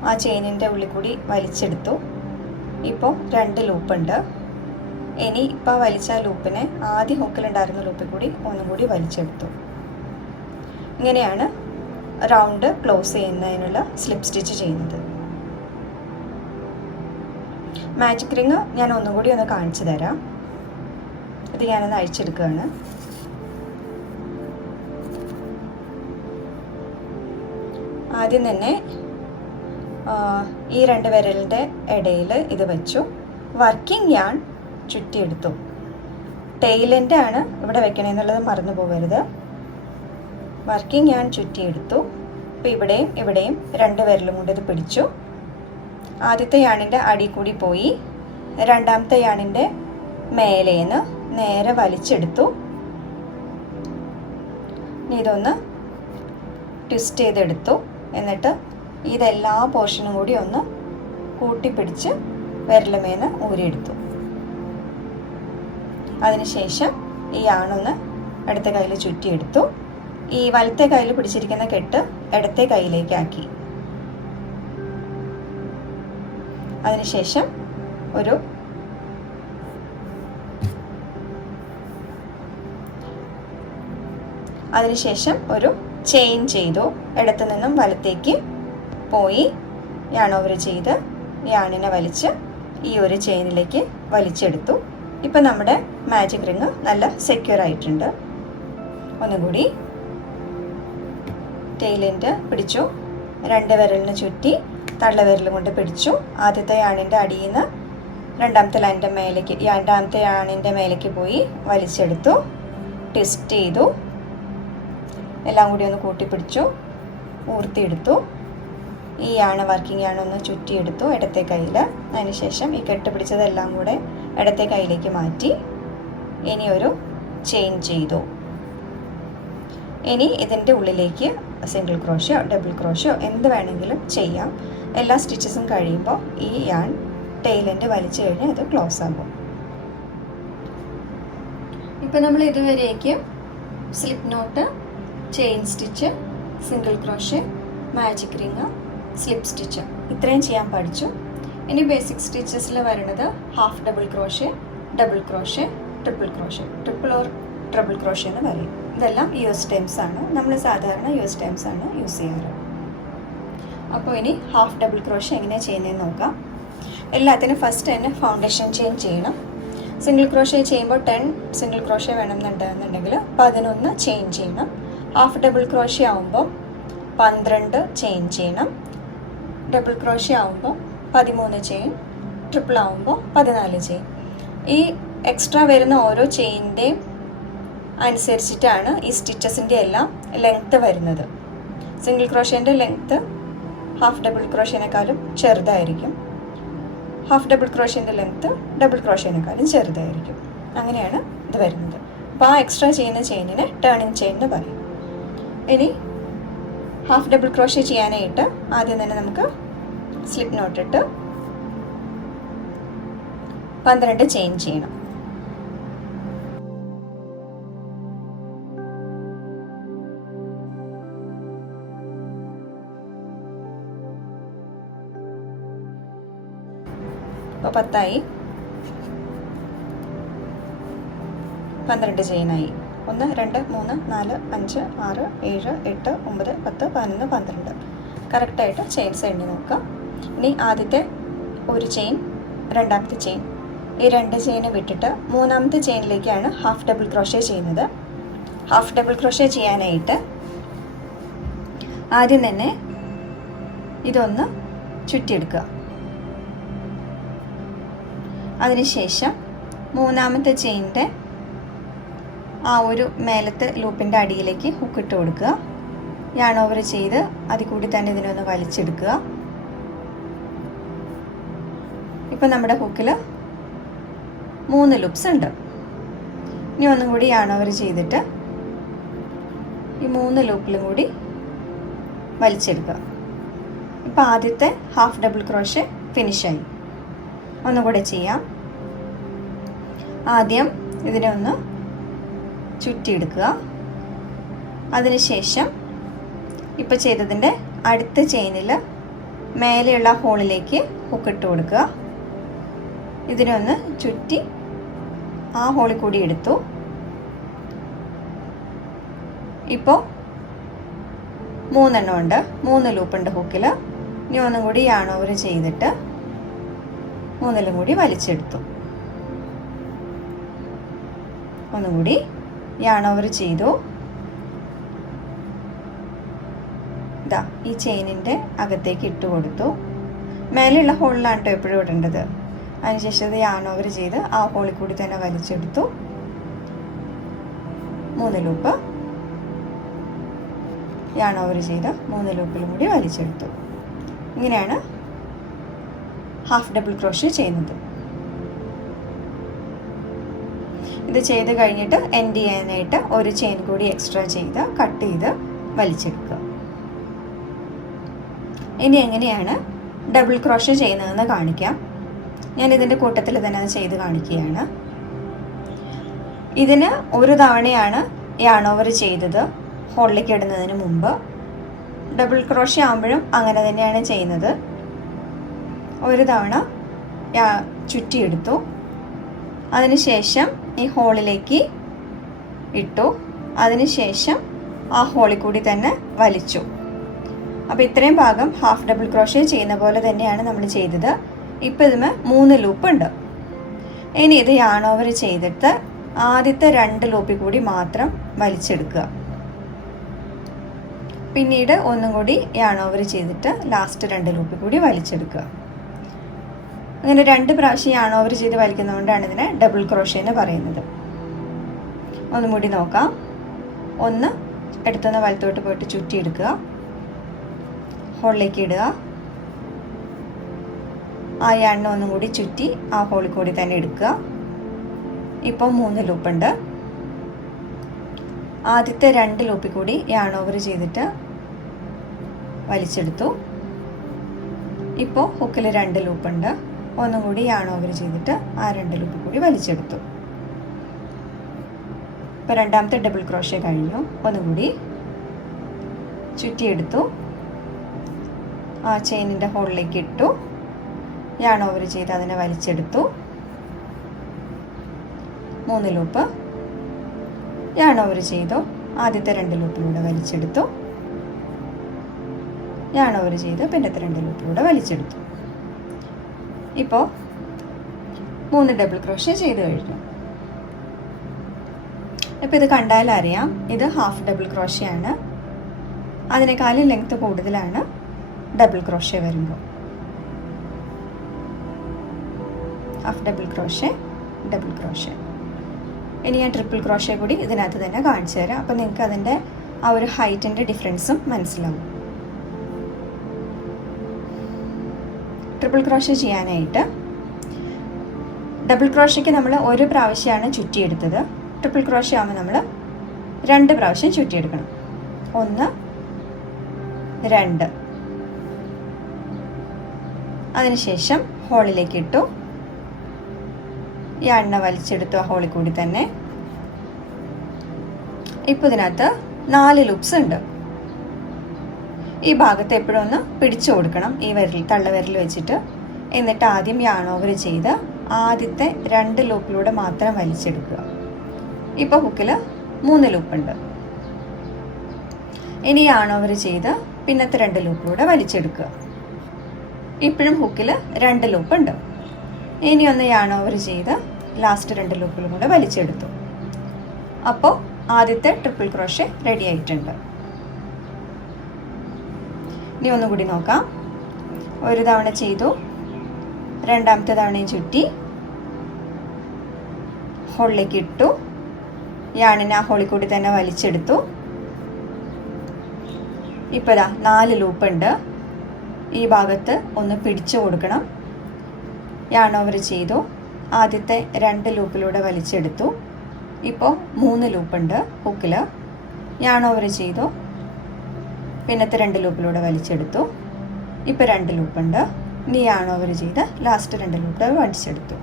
ആ ചെയിനിൻ്റെ ഉള്ളിൽ കൂടി വലിച്ചെടുത്തു. ഇപ്പോൾ 2 ലൂപ്പുണ്ട്. ഇനി ഇപ്പോൾ വലിച്ച ലൂപ്പിനെ ആദ്യ ഹൂക്കിലുണ്ടായിരുന്ന ലൂപ്പിൽ കൂടി ഒന്നും കൂടി വലിച്ചെടുത്തു. ഇങ്ങനെയാണ് റൗണ്ട് ക്ലോസ് ചെയ്യുന്നതിനുള്ള സ്ലിപ്പ് സ്റ്റിച്ച് ചെയ്യുന്നത്. മാജിക് റിങ് ഞാൻ ഒന്നും കൂടി ഒന്ന് കാണിച്ചു തരാം. ഇത് ഞാനൊന്ന് അഴിച്ചെടുക്കുകയാണ്. ആദ്യം തന്നെ ഈ 2 വിരലിൻ്റെ ഇടയിൽ ഇത് വെച്ചു. Working yarn ചുറ്റിയെടുത്തു. ടെയിലെൻഡ് ആണ് ഇവിടെ വെക്കണമെന്നുള്ളത് മറന്നു പോകരുത്. വർക്കിംഗ് യാൺ ചുറ്റിയെടുത്തു. ഇപ്പോൾ ഇവിടെയും 2 വിരലും കൊണ്ട് ഇത് പിടിച്ചു. ആദ്യത്തെ യാണിൻ്റെ അടി കൂടി പോയി രണ്ടാമത്തെ യാണിൻ്റെ മേലേന്ന് നേരെ വലിച്ചെടുത്തു. ഇനി ഇതൊന്ന് ട്വിസ്റ്റ് ചെയ്തെടുത്തു. എന്നിട്ട് ഇതെല്ലാ പോർഷനും കൂടി ഒന്ന് കൂട്ടിപ്പിടിച്ച് വിരലുമേന്ന് ഊരിയെടുത്തു. അതിനുശേഷം ഈ യാണൊന്ന് ഇടത്തെ കയ്യിൽ ചുറ്റിയെടുത്തു. ഈ വലത്തെ കയ്യിൽ പിടിച്ചിരിക്കുന്ന കെട്ട് ഇടത്തെ കയ്യിലേക്കാക്കി. അതിനുശേഷം ഒരു ചെയിൻ ചെയ്തു. ഇടത്തു നിന്നും വലത്തേക്ക് പോയി യാൺ ഓവർ ചെയ്ത് യാണിനെ വലിച്ച് ഈ ഒരു ചെയിനിലേക്ക് വലിച്ചെടുത്തു. ഇപ്പം നമ്മുടെ മാജിക് റിങ് നല്ല സെക്യൂർ ആയിട്ടുണ്ട്. ഒന്നുകൂടി ടെയിലിൻ്റെ പിടിച്ചു. 2 വിരലിന് ചുറ്റി തള്ളവിരലും കൊണ്ട് പിടിച്ചു. ആദ്യത്തെ യാണിൻ്റെ അടിയിൽ നിന്ന് രണ്ടാമത്തെ യാണിൻ്റെ മേലേക്ക് പോയി വലിച്ചെടുത്തു. ട്വിസ്റ്റ് ചെയ്തു. എല്ലാം കൂടി ഒന്ന് കൂട്ടിപ്പിടിച്ചു, ഊർത്തിയെടുത്തു. ഈ വർക്കിംഗ് യാണൊന്ന് ചുറ്റിയെടുത്തു ഇടത്തെ കയ്യിൽ. അതിനുശേഷം ഈ കെട്ട് പിടിച്ചതെല്ലാം കൂടെ ഇടത്തെ കയ്യിലേക്ക് മാറ്റി ഇനി ഒരു ചെയിൻ ചെയ്തു. ഇനി ഇതിൻ്റെ ഉള്ളിലേക്ക് സിംഗിൾ ക്രോഷ്യോ ഡബിൾ ക്രോഷ്യോ എന്ത് വേണമെങ്കിലും ചെയ്യാം. എല്ലാ സ്റ്റിച്ചസും കഴിയുമ്പോൾ ഈ യാൺ ടെയിലെൻഡ് വലിച്ചു കഴിഞ്ഞാൽ ഇത് ക്ലോസ് ആകും. ഇപ്പം നമ്മൾ ഇതുവരേക്ക് slip knot, chain stitch, single crochet, magic ring, slip stitch ഇത്രയും ചെയ്യാൻ പഠിച്ചു. ഇനി ബേസിക് സ്റ്റിച്ചസിൽ വരുന്നത് half double crochet, double crochet, triple or triple crochet എന്ന് പറയും. ഇതെല്ലാം യൂസ് ടൈംസ് ആണ്. നമ്മൾ സാധാരണ യൂസ് ടൈംസ് ആണ് യൂസ് ചെയ്യാറ്. അപ്പോൾ ഇനി ഹാഫ് ഡബിൾ ക്രോഷ്യോ എങ്ങനെയാണ് ചെയ്യുന്നതെന്ന് നോക്കാം. എല്ലാത്തിനും ഫസ്റ്റ് തന്നെ ഫൗണ്ടേഷൻ ചെയിൻ ചെയ്യണം. സിംഗിൾ ക്രോഷ്യോ ചെയ്യുമ്പോൾ 10 സിംഗിൾ ക്രോഷ്യോ വേണമെന്നുണ്ടെങ്കിൽ 11 ചെയിൻ ചെയ്യണം. ഹാഫ് ഡബിൾ ക്രോഷ്യോ ആകുമ്പോൾ 12 ചെയിൻ ചെയ്യണം. ഡബിൾ ക്രോഷ്യോ ആകുമ്പോൾ 13 ചെയിൻ, ട്രിപ്പിൾ ആകുമ്പോൾ 14 ചെയിൻ. ഈ എക്സ്ട്രാ വരുന്ന ഓരോ ചെയിനിൻ്റെയും അനുസരിച്ചിട്ടാണ് ഈ സ്റ്റിച്ചസിൻ്റെ എല്ലാം ലെങ്ത്ത് വരുന്നത്. സിംഗിൾ ക്രോഷ്യോൻ്റെ ലെങ്ത്ത് ഹാഫ് ഡബിൾ ക്രോഷ്യോനേക്കാളും ചെറുതായിരിക്കും. ഹാഫ് ഡബിൾ ക്രോഷ്യോൻ്റെ ലെങ്ത്ത് ഡബിൾ ക്രോഷ്യോനേക്കാളും ചെറുതായിരിക്കും. അങ്ങനെയാണ് ഇത് വരുന്നത്. അപ്പോൾ ആ എക്സ്ട്രാ ചെയ്യുന്ന ചെയിനിനെ ടേണിങ് ചെയിൻ എന്ന് പറയും. ഇനി ഹാഫ് ഡബിൾ ക്രോഷ്യോ ചെയ്യാനായിട്ട് ആദ്യം തന്നെ നമുക്ക് സ്ലിപ്പ് നോട്ടിട്ട് 12 ചെയിൻ ചെയ്യണം. ഇപ്പോൾ 10 12 ചെയിനായി. 1 2 3 4 5 6 7 8 9 10 11 12 കറക്റ്റായിട്ട് ചെയിൻസ് എണ്ണി നോക്കാം. ഇനി ആദ്യത്തെ ഒരു ചെയിൻ, രണ്ടാമത്തെ ചെയിൻ, ഈ 2 ചെയിന് വിട്ടിട്ട് മൂന്നാമത്തെ ചെയിനിലേക്കാണ് ഹാഫ് ഡബിൾ ക്രോഷ്യോ ചെയ്യുന്നത്. ഹാഫ് ഡബിൾ ക്രോഷ്യോ ചെയ്യാനായിട്ട് ആദ്യം തന്നെ ഇതൊന്ന് ചുറ്റിയെടുക്കുക. അതിനുശേഷം മൂന്നാമത്തെ ചെയിനിൻ്റെ ആ ഒരു മേലത്തെ ലൂപ്പിൻ്റെ അടിയിലേക്ക് ഹുക്കിട്ട് കൊടുക്കുക. യാൺ ഓവർ ചെയ്ത് അതിൽ കൂടി തന്നെ ഇതിനൊന്ന് വലിച്ചെടുക്കുക. ഇപ്പം നമ്മുടെ ഹുക്കിൽ 3 ലൂപ്സ് ഉണ്ട്. ഇനി ഒന്നും കൂടി യാൺ ഓവർ ചെയ്തിട്ട് ഈ 3 ലൂപ്പിലും കൂടി വലിച്ചെടുക്കുക. ഇപ്പം ആദ്യത്തെ ഹാഫ് ഡബിൾ ക്രോഷേ ഫിനിഷായി. ഒന്നുകൂടെ ചെയ്യാം. ആദ്യം ഇതിനെ ഒന്ന് ചുറ്റിയെടുക്കുക. അതിനുശേഷം ഇപ്പോൾ ചെയ്തതിൻ്റെ അടുത്ത ചെയിനിൽ മേലെയുള്ള ഹോളിലേക്ക് ഹുക്കിട്ട് കൊടുക്കുക. ഇതിനെ ഒന്ന് ചുറ്റി ആ ഹോളിൽ കൂടി എടുത്തു. ഇപ്പോൾ 3 എണ്ണം ഉണ്ട്, 3 ലൂപ്പുണ്ട് ഹുക്കിൽ. ഇനി ഒന്നും കൂടി യാൺ ഓവർ ചെയ്തിട്ട് 3ലും കൂടി വലിച്ചെടുത്തു. ഒന്നും കൂടി യാൺ ഓവർ ചെയ്തു. ഇതാ ഈ ചെയിനിൻ്റെ അകത്തേക്ക് ഇട്ട് കൊടുത്തു. മേലെയുള്ള ഹോളിലാണ് കേട്ടോ എപ്പോഴും ഇടേണ്ടത്. അതിനുശേഷം ഇത് യാൺ ഓവർ ചെയ്ത് ആ ഹോളിൽ കൂടി തന്നെ വലിച്ചെടുത്തു. 3 ലൂപ്പ് യാൺ ഓവർ ചെയ്ത് 3 ലൂപ്പിലും കൂടി വലിച്ചെടുത്തു. ഇങ്ങനെയാണ് ഹാഫ് ഡബിൾ ക്രോഷേ ചെയ്യുന്നത്. ഇത് ചെയ്ത് കഴിഞ്ഞിട്ട് എൻഡ് ചെയ്യാനായിട്ട് ഒരു ചെയിൻ കൂടി എക്സ്ട്രാ ചെയ്ത് കട്ട് ചെയ്ത് വലിച്ചെടുക്കുക. ഇനി എങ്ങനെയാണ് ഡബിൾ ക്രോഷേ ചെയ്യുന്നതെന്ന് കാണിക്കാം. ഞാൻ ഇതിൻ്റെ കൂട്ടത്തിൽ തന്നെ അത് ചെയ്ത് കാണിക്കുകയാണ്. ഇതിന് ഒരു തവണയാണ് യാൺ ഓവർ ചെയ്തത് ഹോളിലേക്ക് ഇടുന്നതിന് മുമ്പ്. ഡബിൾ ക്രോഷേ ആകുമ്പോഴും അങ്ങനെ തന്നെയാണ് ചെയ്യുന്നത്. ഒരു തവണ ചുറ്റിയെടുത്തു. അതിനുശേഷം ഈ ഹോളിലേക്ക് ഇട്ടു. അതിനുശേഷം ആ ഹോളിൽ കൂടി തന്നെ വലിച്ചു. അപ്പോൾ ഇത്രയും ഭാഗം ഹാഫ് ഡബിൾ ക്രോഷേ ചെയ്യുന്ന പോലെ തന്നെയാണ് നമ്മൾ ചെയ്തത്. ഇപ്പോൾ ഇതിന് 3 ലൂപ്പ് ഉണ്ട്. ഇനി ഇത് യാൺ ഓവർ ചെയ്തിട്ട് ആദ്യത്തെ 2 ലൂപ്പിൽ കൂടി മാത്രം വലിച്ചെടുക്കുക. പിന്നീട് ഒന്നും കൂടി യാൺ ഓവർ ചെയ്തിട്ട് ലാസ്റ്റ് 2 ലൂപ്പിൽ കൂടി വലിച്ചെടുക്കുക. അങ്ങനെ 2 പ്രാവശ്യം യാൺ ഓവർ ചെയ്ത് വലിക്കുന്നതുകൊണ്ടാണ് ഇതിനെ ഡബിൾ ക്രോഷേ എന്ന് പറയുന്നത്. ഒന്നും കൂടി നോക്കാം. ഒന്ന് എടുത്തുനിന്ന് വലത്തോട്ട് പോയിട്ട് ചുറ്റിയെടുക്കുക. ഹോളിലേക്ക് ഇടുക. ആ യാൺ ഒന്നും കൂടി ചുറ്റി ആ ഹോളിൽ കൂടി തന്നെ എടുക്കുക. ഇപ്പോൾ 3 ലൂപ്പുണ്ട്. ആദ്യത്തെ 2 ലൂപ്പിൽ കൂടി യാൺ ഓവർ ചെയ്തിട്ട് വലിച്ചെടുത്തു. ഇപ്പോൾ ഹുക്കിൽ 2 ലൂപ്പുണ്ട്. ഒന്നും കൂടി യാൺ ഓവർ ചെയ്തിട്ട് ആ 2 ലൂപ്പിൽ കൂടി വലിച്ചെടുത്തു. ഇപ്പോൾ രണ്ടാമത്തെ ഡബിൾ ക്രോഷേ കഴിഞ്ഞു. ഒന്നും കൂടി ചുറ്റിയെടുത്തു. ആ ചെയിനിൻ്റെ ഹോളിലേക്ക് ഇട്ടു. യാൺ ഓവർ ചെയ്ത് അതിനെ വലിച്ചെടുത്തു. 3 ലൂപ്പ് യാൺ ഓവർ ചെയ്തു. ആദ്യത്തെ 2 ലൂപ്പിലൂടെ വലിച്ചെടുത്തു. യാൺ ഓവർ ചെയ്ത് പിന്നത്തെ 2 ലൂപ്പിലൂടെ വലിച്ചെടുത്തു. ഇപ്പോൾ 3 ഡബിൾ ക്രോഷേ ചെയ്ത് കഴിഞ്ഞു. ഇപ്പോൾ ഇത് കണ്ടാൽ അറിയാം ഇത് ഹാഫ് ഡബിൾ ക്രോഷേ ആണ്. അതിനേക്കാളും ലെങ്ത് കൂടുതലാണ് ഡബിൾ ക്രോഷേ വരുമ്പോൾ. Half double crochet, double crochet. ഇനി ഞാൻ ട്രിപ്പിൾ ക്രോഷേ കൂടി ഇതിനകത്ത് തന്നെ കാണിച്ചു തരാം. അപ്പോൾ നിങ്ങൾക്ക് അതിൻ്റെ ആ ഒരു ഹൈറ്റിൻ്റെ ഡിഫറൻസും മനസ്സിലാവും. ട്രിപ്പിൾ ക്രോഷേ ചെയ്യാനായിട്ട് ഡബിൾ ക്രോഷയ്ക്ക് നമ്മൾ 1 പ്രാവശ്യമാണ് ചുറ്റിയെടുത്തത്. ട്രിപ്പിൾ ക്രോഷേ ആകുമ്പോൾ നമ്മൾ 2 പ്രാവശ്യം ചുറ്റിയെടുക്കണം. 1 2. അതിനുശേഷം ഹോളിലേക്ക് ഇട്ടു. ഈ എണ്ണ വലിച്ചെടുത്തു ആ ഹോളിൽ കൂടി തന്നെ. ഇപ്പോൾ ഇതിനകത്ത് 4 ലൂപ്സ് ഉണ്ട്. ഈ ഭാഗത്ത് എപ്പോഴും ഒന്ന് പിടിച്ചു കൊടുക്കണം ഈ തള്ളവിരൽ വെച്ചിട്ട്. എന്നിട്ട് ആദ്യം യാൺ ഓവർ ചെയ്ത് ആദ്യത്തെ 2 ലൂപ്പിലൂടെ മാത്രം വലിച്ചെടുക്കുക. ഇപ്പോൾ ഹുക്കിൽ 3 ലൂപ്പുണ്ട്. ഇനി യാൺ ഓവർ ചെയ്ത് പിന്നത്തെ 2 ലൂപ്പിലൂടെ വലിച്ചെടുക്കുക. ഇപ്പോഴും ഹുക്കിൽ 2 ലൂപ്പുണ്ട്. ഇനി ഒന്ന് യാൺ ഓവർ ചെയ്ത് ലാസ്റ്റ് 2 ലൂപ്പിലും കൂടെ വലിച്ചെടുത്തു. അപ്പോൾ ആദ്യത്തെ ട്രിപ്പിൾ ക്രോഷേ റെഡി ആയിട്ടുണ്ട്. ഇനി ഒന്നുകൂടി നോക്കാം. ഒരു തവണ ചെയ്തു, രണ്ടാമത്തെ തവണയും ചുറ്റി ഹോളിലേക്ക് ഇട്ടു, യാണിനെ ആ ഹോളിൽ കൂടി തന്നെ വലിച്ചെടുത്തു. ഇപ്പോൾ ഇതാ 4 ലൂപ്പുണ്ട്. ഈ ഭാഗത്ത് ഒന്ന് പിടിച്ചു കൊടുക്കണം. യാൺ ഓവർ ചെയ്തു, ആദ്യത്തെ 2 ലൂപ്പിലൂടെ വലിച്ചെടുത്തു. ഇപ്പോൾ 3 ലൂപ്പുണ്ട് ഹുക്കിൽ. യാൺ ഓവർ ചെയ്തു, പിന്നത്തെ 2 ലൂപ്പിലൂടെ വലിച്ചെടുത്തു. ഇപ്പോൾ 2 ലൂപ്പുണ്ട്. ഇനി യാൺ ഓവർ ചെയ്ത് ലാസ്റ്റ് 2 ലൂപ്പിലൂടെ വലിച്ചെടുത്തു.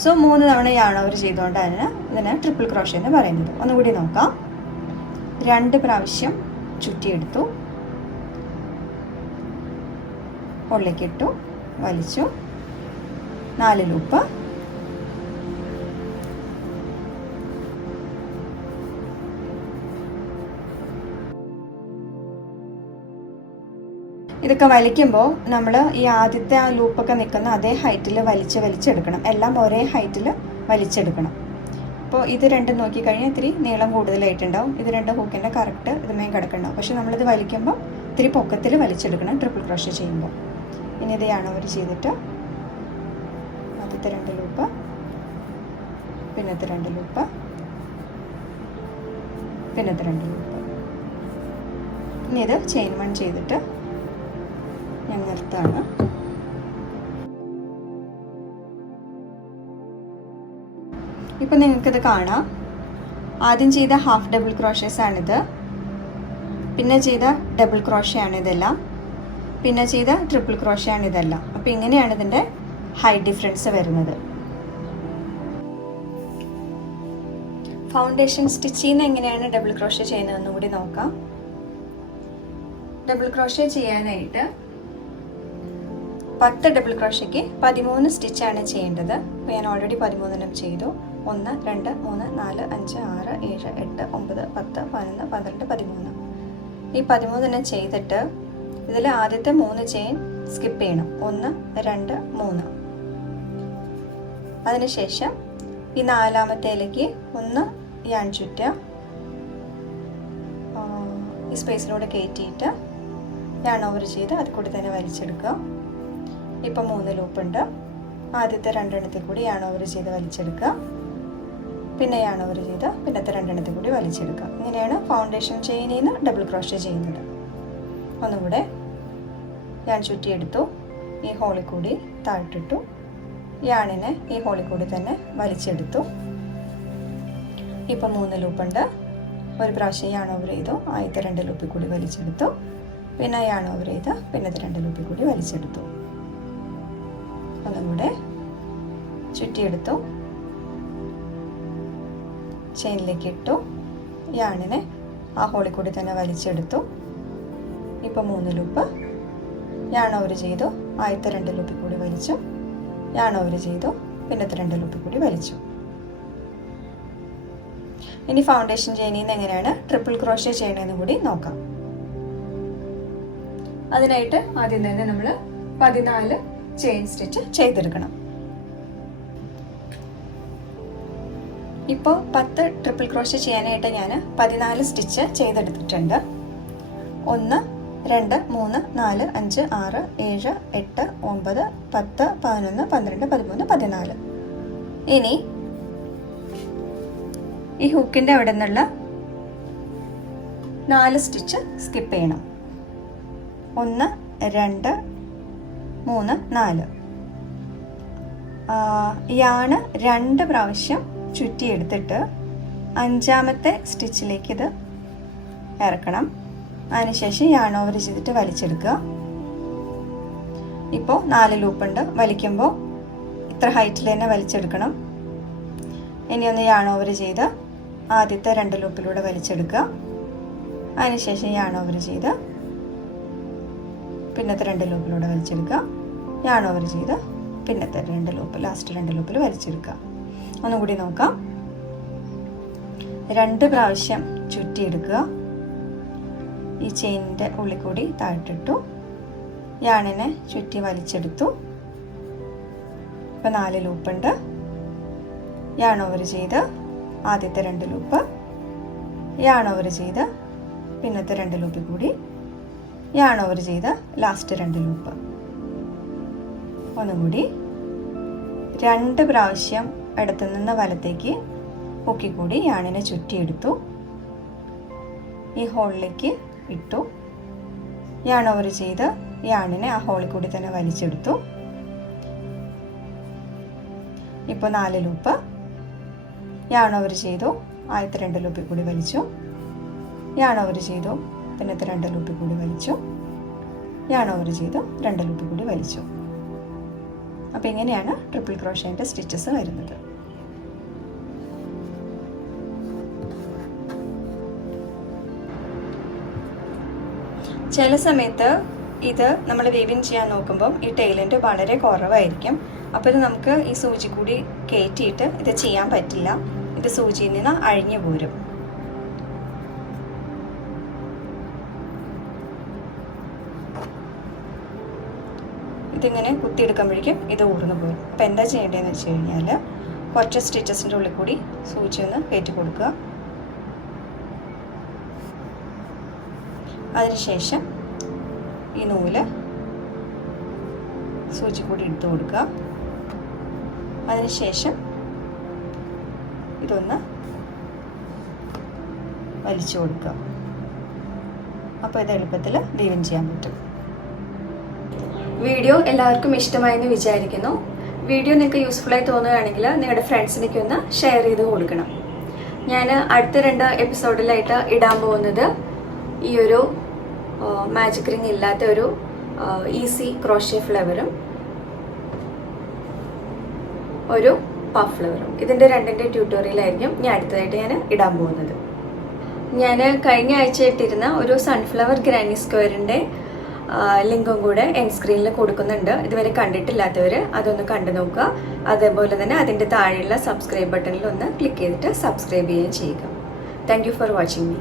സോ 3 തവണ യാൺ ഓവർ ചെയ്തുകൊണ്ടാണ് ഇതിനെ ട്രിപ്പിൾ ക്രോഷ്യ എന്ന് പറയുന്നത്. ഒന്നുകൂടി നോക്കാം. 2 പ്രാവശ്യം ചുറ്റിയെടുത്തു, ഉള്ളിലേക്ക് ഇട്ടു, വലിച്ചു, 4 ലൂപ്പ്, ഇതൊക്കെ വലിക്കുമ്പോൾ നമ്മൾ ഈ ആദ്യത്തെ ആ ലൂപ്പൊക്കെ നിൽക്കുന്ന അതേ ഹൈറ്റിൽ വലിച്ചെടുക്കണം. എല്ലാം ഒരേ ഹൈറ്റിൽ വലിച്ചെടുക്കണം. അപ്പോൾ ഇത് രണ്ടും നോക്കിക്കഴിഞ്ഞാൽ ഇത്തിരി നീളം കൂടുതലായിട്ടുണ്ടാവും. ഇത് രണ്ട് ഹൂക്കിൻ്റെ കറക്റ്റ് ഇതുമേയും കിടക്കുന്നുണ്ടാവും. പക്ഷെ നമ്മളിത് വലിക്കുമ്പോൾ ഇത്തിരി പൊക്കത്തിൽ വലിച്ചെടുക്കണം ട്രിപ്പിൾ ക്രോഷ്യ ചെയ്യുമ്പോൾ. ഇനി ഇത് യാൺ ഓവർ ചെയ്തിട്ട് ആദ്യത്തെ 2 ലൂപ്പ്, പിന്നത്തെ 2 ലൂപ്പ്, പിന്നത്തെ 2 ലൂപ്പ്. ഇനി ഇത് ചെയിൻ 1 ചെയ്തിട്ട് ഞാൻ നിർത്താണ്. ഇപ്പം നിങ്ങൾക്കിത് കാണാം. ആദ്യം ചെയ്ത ഹാഫ് ഡബിൾ ക്രോഷ്യസ് ആണിത്, പിന്നെ ചെയ്ത ഡബിൾ ക്രോഷ്യ ആണ് ഇതെല്ലാം, പിന്നെ ചെയ്ത ട്രിപ്പിൾ ക്രോഷ്യ ആണ് ഇതെല്ലാം. അപ്പോൾ ഇങ്ങനെയാണ് ഇതിൻ്റെ ഹൈറ്റ് ഡിഫറൻസ് വരുന്നത്. ഫൗണ്ടേഷൻ സ്റ്റിച്ച് ചെയ്യുന്ന എങ്ങനെയാണ് ഡബിൾ ക്രോഷ്യ ചെയ്യുന്നതെന്നും കൂടി നോക്കാം. ഡബിൾ ക്രോഷ്യ ചെയ്യാനായിട്ട് 10 ഡബിൾ ക്രോഷ്യയ്ക്ക് 13 സ്റ്റിച്ചാണ് ചെയ്യേണ്ടത്. അപ്പോൾ ഞാൻ ഓൾറെഡി 13 ചെയ്തു. 1 2 3 4 5 6 7 8 9 10 11 12 13. ഈ 13 ചെയ്തിട്ട് ഇതിൽ ആദ്യത്തെ 3 ചെയിൻ സ്കിപ്പ് ചെയ്യണം. 1 2 3. അതിനുശേഷം ഈ 4-മത്തേലേക്ക് 1 യാൺ ചുറ്റുക, ഈ സ്പേസിലൂടെ കയറ്റിയിട്ട് യാൺ ഓവർ ചെയ്ത് അത് കൂടി തന്നെ വലിച്ചെടുക്കുക. ഇപ്പോൾ 3 ലൂപ്പുണ്ട്. ആദ്യത്തെ 2 കൂടി യാൺ ഓവർ ചെയ്ത് വലിച്ചെടുക്കുക, പിന്നെ യാൺ ഓവർ ചെയ്ത് പിന്നത്തെ 2 കൂടി വലിച്ചെടുക്കുക. ഇങ്ങനെയാണ് ഫൗണ്ടേഷൻ ചെയിനിൽ നിന്ന് ഡബിൾ ക്രോഷ്യ ചെയ്യുന്നത്. ഒന്നുകൂടെ യാൺ ചുറ്റിയെടുത്തു, ഈ ഹോളിൽ കൂടി താഴ്ത്തിട്ടു, യാണിനെ ഈ ഹോളിൽ കൂടി തന്നെ വലിച്ചെടുത്തു. ഇപ്പോൾ 3 ലൂപ്പുണ്ട്. ഒരു പ്രാവശ്യം യാൺ ഓവർ ചെയ്തു, ആദ്യത്തെ 2 ലൂപ്പിൽ കൂടി വലിച്ചെടുത്തു, പിന്നെ യാൺ ഓവർ ചെയ്ത് പിന്നത്തെ 2 ലൂപ്പിൽ കൂടി വലിച്ചെടുത്തു. ഒന്നും കൂടെ ചുറ്റിയെടുത്തു, ചെയിനിലേക്ക് ഇട്ടു, യാണിനെ ആ ഹോളിൽ കൂടി തന്നെ വലിച്ചെടുത്തു. ഇപ്പോൾ 3 ലൂപ്പ്. യാൺ ഓവർ ചെയ്തു, ആദ്യത്തെ 2 ലൂപ്പിൽ കൂടി വലിച്ചു, യാൺ ഓവർ ചെയ്തു, പിന്നത്തെ 2 ലൂപ്പിൽ കൂടി വലിച്ചു. ഇനി ഫൗണ്ടേഷൻ ചെയിനിൽ നിന്ന് എങ്ങനെയാണ് ട്രിപ്പിൾ ക്രോഷ്യ ചെയ്യണമെന്ന് കൂടി നോക്കാം. അതിനായിട്ട് ആദ്യം തന്നെ നമ്മൾ 14 ചെയിൻ സ്റ്റിച്ച് ചെയ്തെടുക്കണം. ഇപ്പോൾ 10 ട്രിപ്പിൾ ക്രോഷ്യ ചെയ്യാനായിട്ട് ഞാൻ 14 സ്റ്റിച്ച് ചെയ്തെടുത്തിട്ടുണ്ട്. 1 2 3 4 5 6 7 8 9 10 11 12 13 14. ഇനി ഈ ഹുക്കിൻ്റെ അവിടെ നിന്നുള്ള 4 സ്റ്റിച്ച് സ്കിപ്പ് ചെയ്യണം. 1 2 3 4. യാണ് 2 പ്രാവശ്യം ചുറ്റിയെടുത്തിട്ട് 5-മത്തെ സ്റ്റിച്ചിലേക്ക് ഇത് ഇറക്കണം. അതിനുശേഷം യാൺ ഓവർ ചെയ്തിട്ട് വലിച്ചെടുക്കുക. ഇപ്പോൾ 4 ലൂപ്പുണ്ട്. വലിക്കുമ്പോൾ ഇത്ര ഹൈറ്റിൽ തന്നെ വലിച്ചെടുക്കണം. ഇനി ഒന്ന് യാൺ ഓവർ ചെയ്ത് ആദ്യത്തെ 2 ലൂപ്പിലൂടെ വലിച്ചെടുക്കുക. അതിനുശേഷം യാൺ ഓവർ ചെയ്ത് പിന്നത്തെ 2 ലൂപ്പിലൂടെ വലിച്ചെടുക്കുക. യാൺ ഓവർ ചെയ്ത് പിന്നത്തെ 2 ലൂപ്പ്, ലാസ്റ്റ് 2 ലൂപ്പിൽ വലിച്ചെടുക്കുക. ഒന്നുകൂടി നോക്കാം. 2 പ്രാവശ്യം ചുറ്റിയെടുക്കുക. ഈ ചെയിനിൻ്റെ ഉള്ളിൽ കൂടി താഴ്ത്തിട്ടു, യാണിനെ ചുറ്റി വലിച്ചെടുത്തു. ഇപ്പോൾ 4 ലൂപ്പുണ്ട്. യാൺ ഓവർ ചെയ്ത് ആദ്യത്തെ 2 ലൂപ്പ്, യാൺ ഓവർ ചെയ്ത് പിന്നത്തെ 2 ലൂപ്പിൽ കൂടി യാൺ ഓവർ ചെയ്ത് ലാസ്റ്റ് 2 ലൂപ്പ്. ഒന്നുകൂടി 2 പ്രാവശ്യം ഇടത്തു നിന്ന് വലത്തേക്ക് പൊക്കിക്കൂടി യാണിനെ ചുറ്റിയെടുത്തു. ഈ ഹോളിലേക്ക് ഇട്ടു. യാൺ ഓവർ ചെയ്ത് യാണിനെ ആ ഹോളിൽ കൂടി തന്നെ വലിച്ചെടുത്തു. ഇപ്പോൾ 4 ലൂപ്പ്. യാൺ ഓവർ ചെയ്തു, ആദ്യത്തെ 2 ലൂപ്പിൽ കൂടി വലിച്ചു. യാൺ ഓവർ ചെയ്തു, പിന്നത്തെ 2 ലൂപ്പിൽ കൂടി വലിച്ചു. യാൺ ഓവർ ചെയ്തു, 2 ലൂപ്പിൽ കൂടി വലിച്ചു. അപ്പോൾ ഇങ്ങനെയാണ് ട്രിപ്പിൾ ക്രോഷേൻ്റെ സ്റ്റിച്ചസ് വരുന്നത്. ചില സമയത്ത് ഇത് നമ്മൾ വീവിങ് ചെയ്യാൻ നോക്കുമ്പം ഈ ടൈലൻ്റ് വളരെ കുറവായിരിക്കും. അപ്പോൾ ഇത് നമുക്ക് ഈ സൂചി കൂടി കയറ്റിയിട്ട് ഇത് ചെയ്യാൻ പറ്റില്ല. ഇത് സൂചിയിൽ നിന്ന് അഴിഞ്ഞു പോരും. ഇതിങ്ങനെ കുത്തിയെടുക്കുമ്പോഴേക്കും ഇത് ഊർന്നു പോരും. അപ്പോൾ എന്താ ചെയ്യേണ്ടതെന്ന് വെച്ച് കഴിഞ്ഞാൽ കുറച്ച് സ്റ്റിച്ചസിൻ്റെ ഉള്ളിൽ കൂടി സൂചി ഒന്ന് കയറ്റി കൊടുക്കുക. അതിനുശേഷം ഈ നൂല് സൂചി കൂടി എടുത്തു കൊടുക്കുക. അതിനുശേഷം ഇതൊന്ന് വലിച്ചു കൊടുക്കുക. അപ്പോൾ ഇത് എളുപ്പത്തിൽ വീവിങ് ചെയ്യാൻ പറ്റും. വീഡിയോ എല്ലാവർക്കും ഇഷ്ടമായെന്ന് വിചാരിക്കുന്നു. വീഡിയോ നിങ്ങൾക്ക് യൂസ്ഫുള്ളായി തോന്നുകയാണെങ്കിൽ നിങ്ങളുടെ ഫ്രണ്ട്സിനൊക്കെ ഒന്ന് ഷെയർ ചെയ്ത് കൊടുക്കണം. ഞാൻ അടുത്ത 2 എപ്പിസോഡിലായിട്ട് ഇടാൻ പോകുന്നത് ഈ ഒരു മാജിക് റിംഗ് ഇല്ലാത്ത ഒരു ഈസി ക്രോഷ്യ ഫ്ലവറും ഒരു പഫ് ഫ്ലവറും. ഇതിൻ്റെ 2ൻ്റെ ട്യൂട്ടോറിയലായിരിക്കും ഞാൻ അടുത്തതായിട്ട് ഞാൻ ഇടാൻ പോകുന്നത്. ഞാൻ കഴിഞ്ഞ ആഴ്ച ഇട്ടിരുന്ന ഒരു സൺഫ്ലവർ ഗ്രാനി സ്ക്വയറിൻ്റെ ലിങ്കും കൂടെ എൻഡ് സ്ക്രീനിൽ കൊടുക്കുന്നുണ്ട്. ഇതുവരെ കണ്ടിട്ടില്ലാത്തവർ അതൊന്ന് കണ്ടു നോക്കുക. അതേപോലെ തന്നെ അതിൻ്റെ താഴെയുള്ള സബ്സ്ക്രൈബ് ബട്ടണിൽ ഒന്ന് ക്ലിക്ക് ചെയ്തിട്ട് സബ്സ്ക്രൈബ് ചെയ്യുകയും ചെയ്യുക. Thank you for watching me.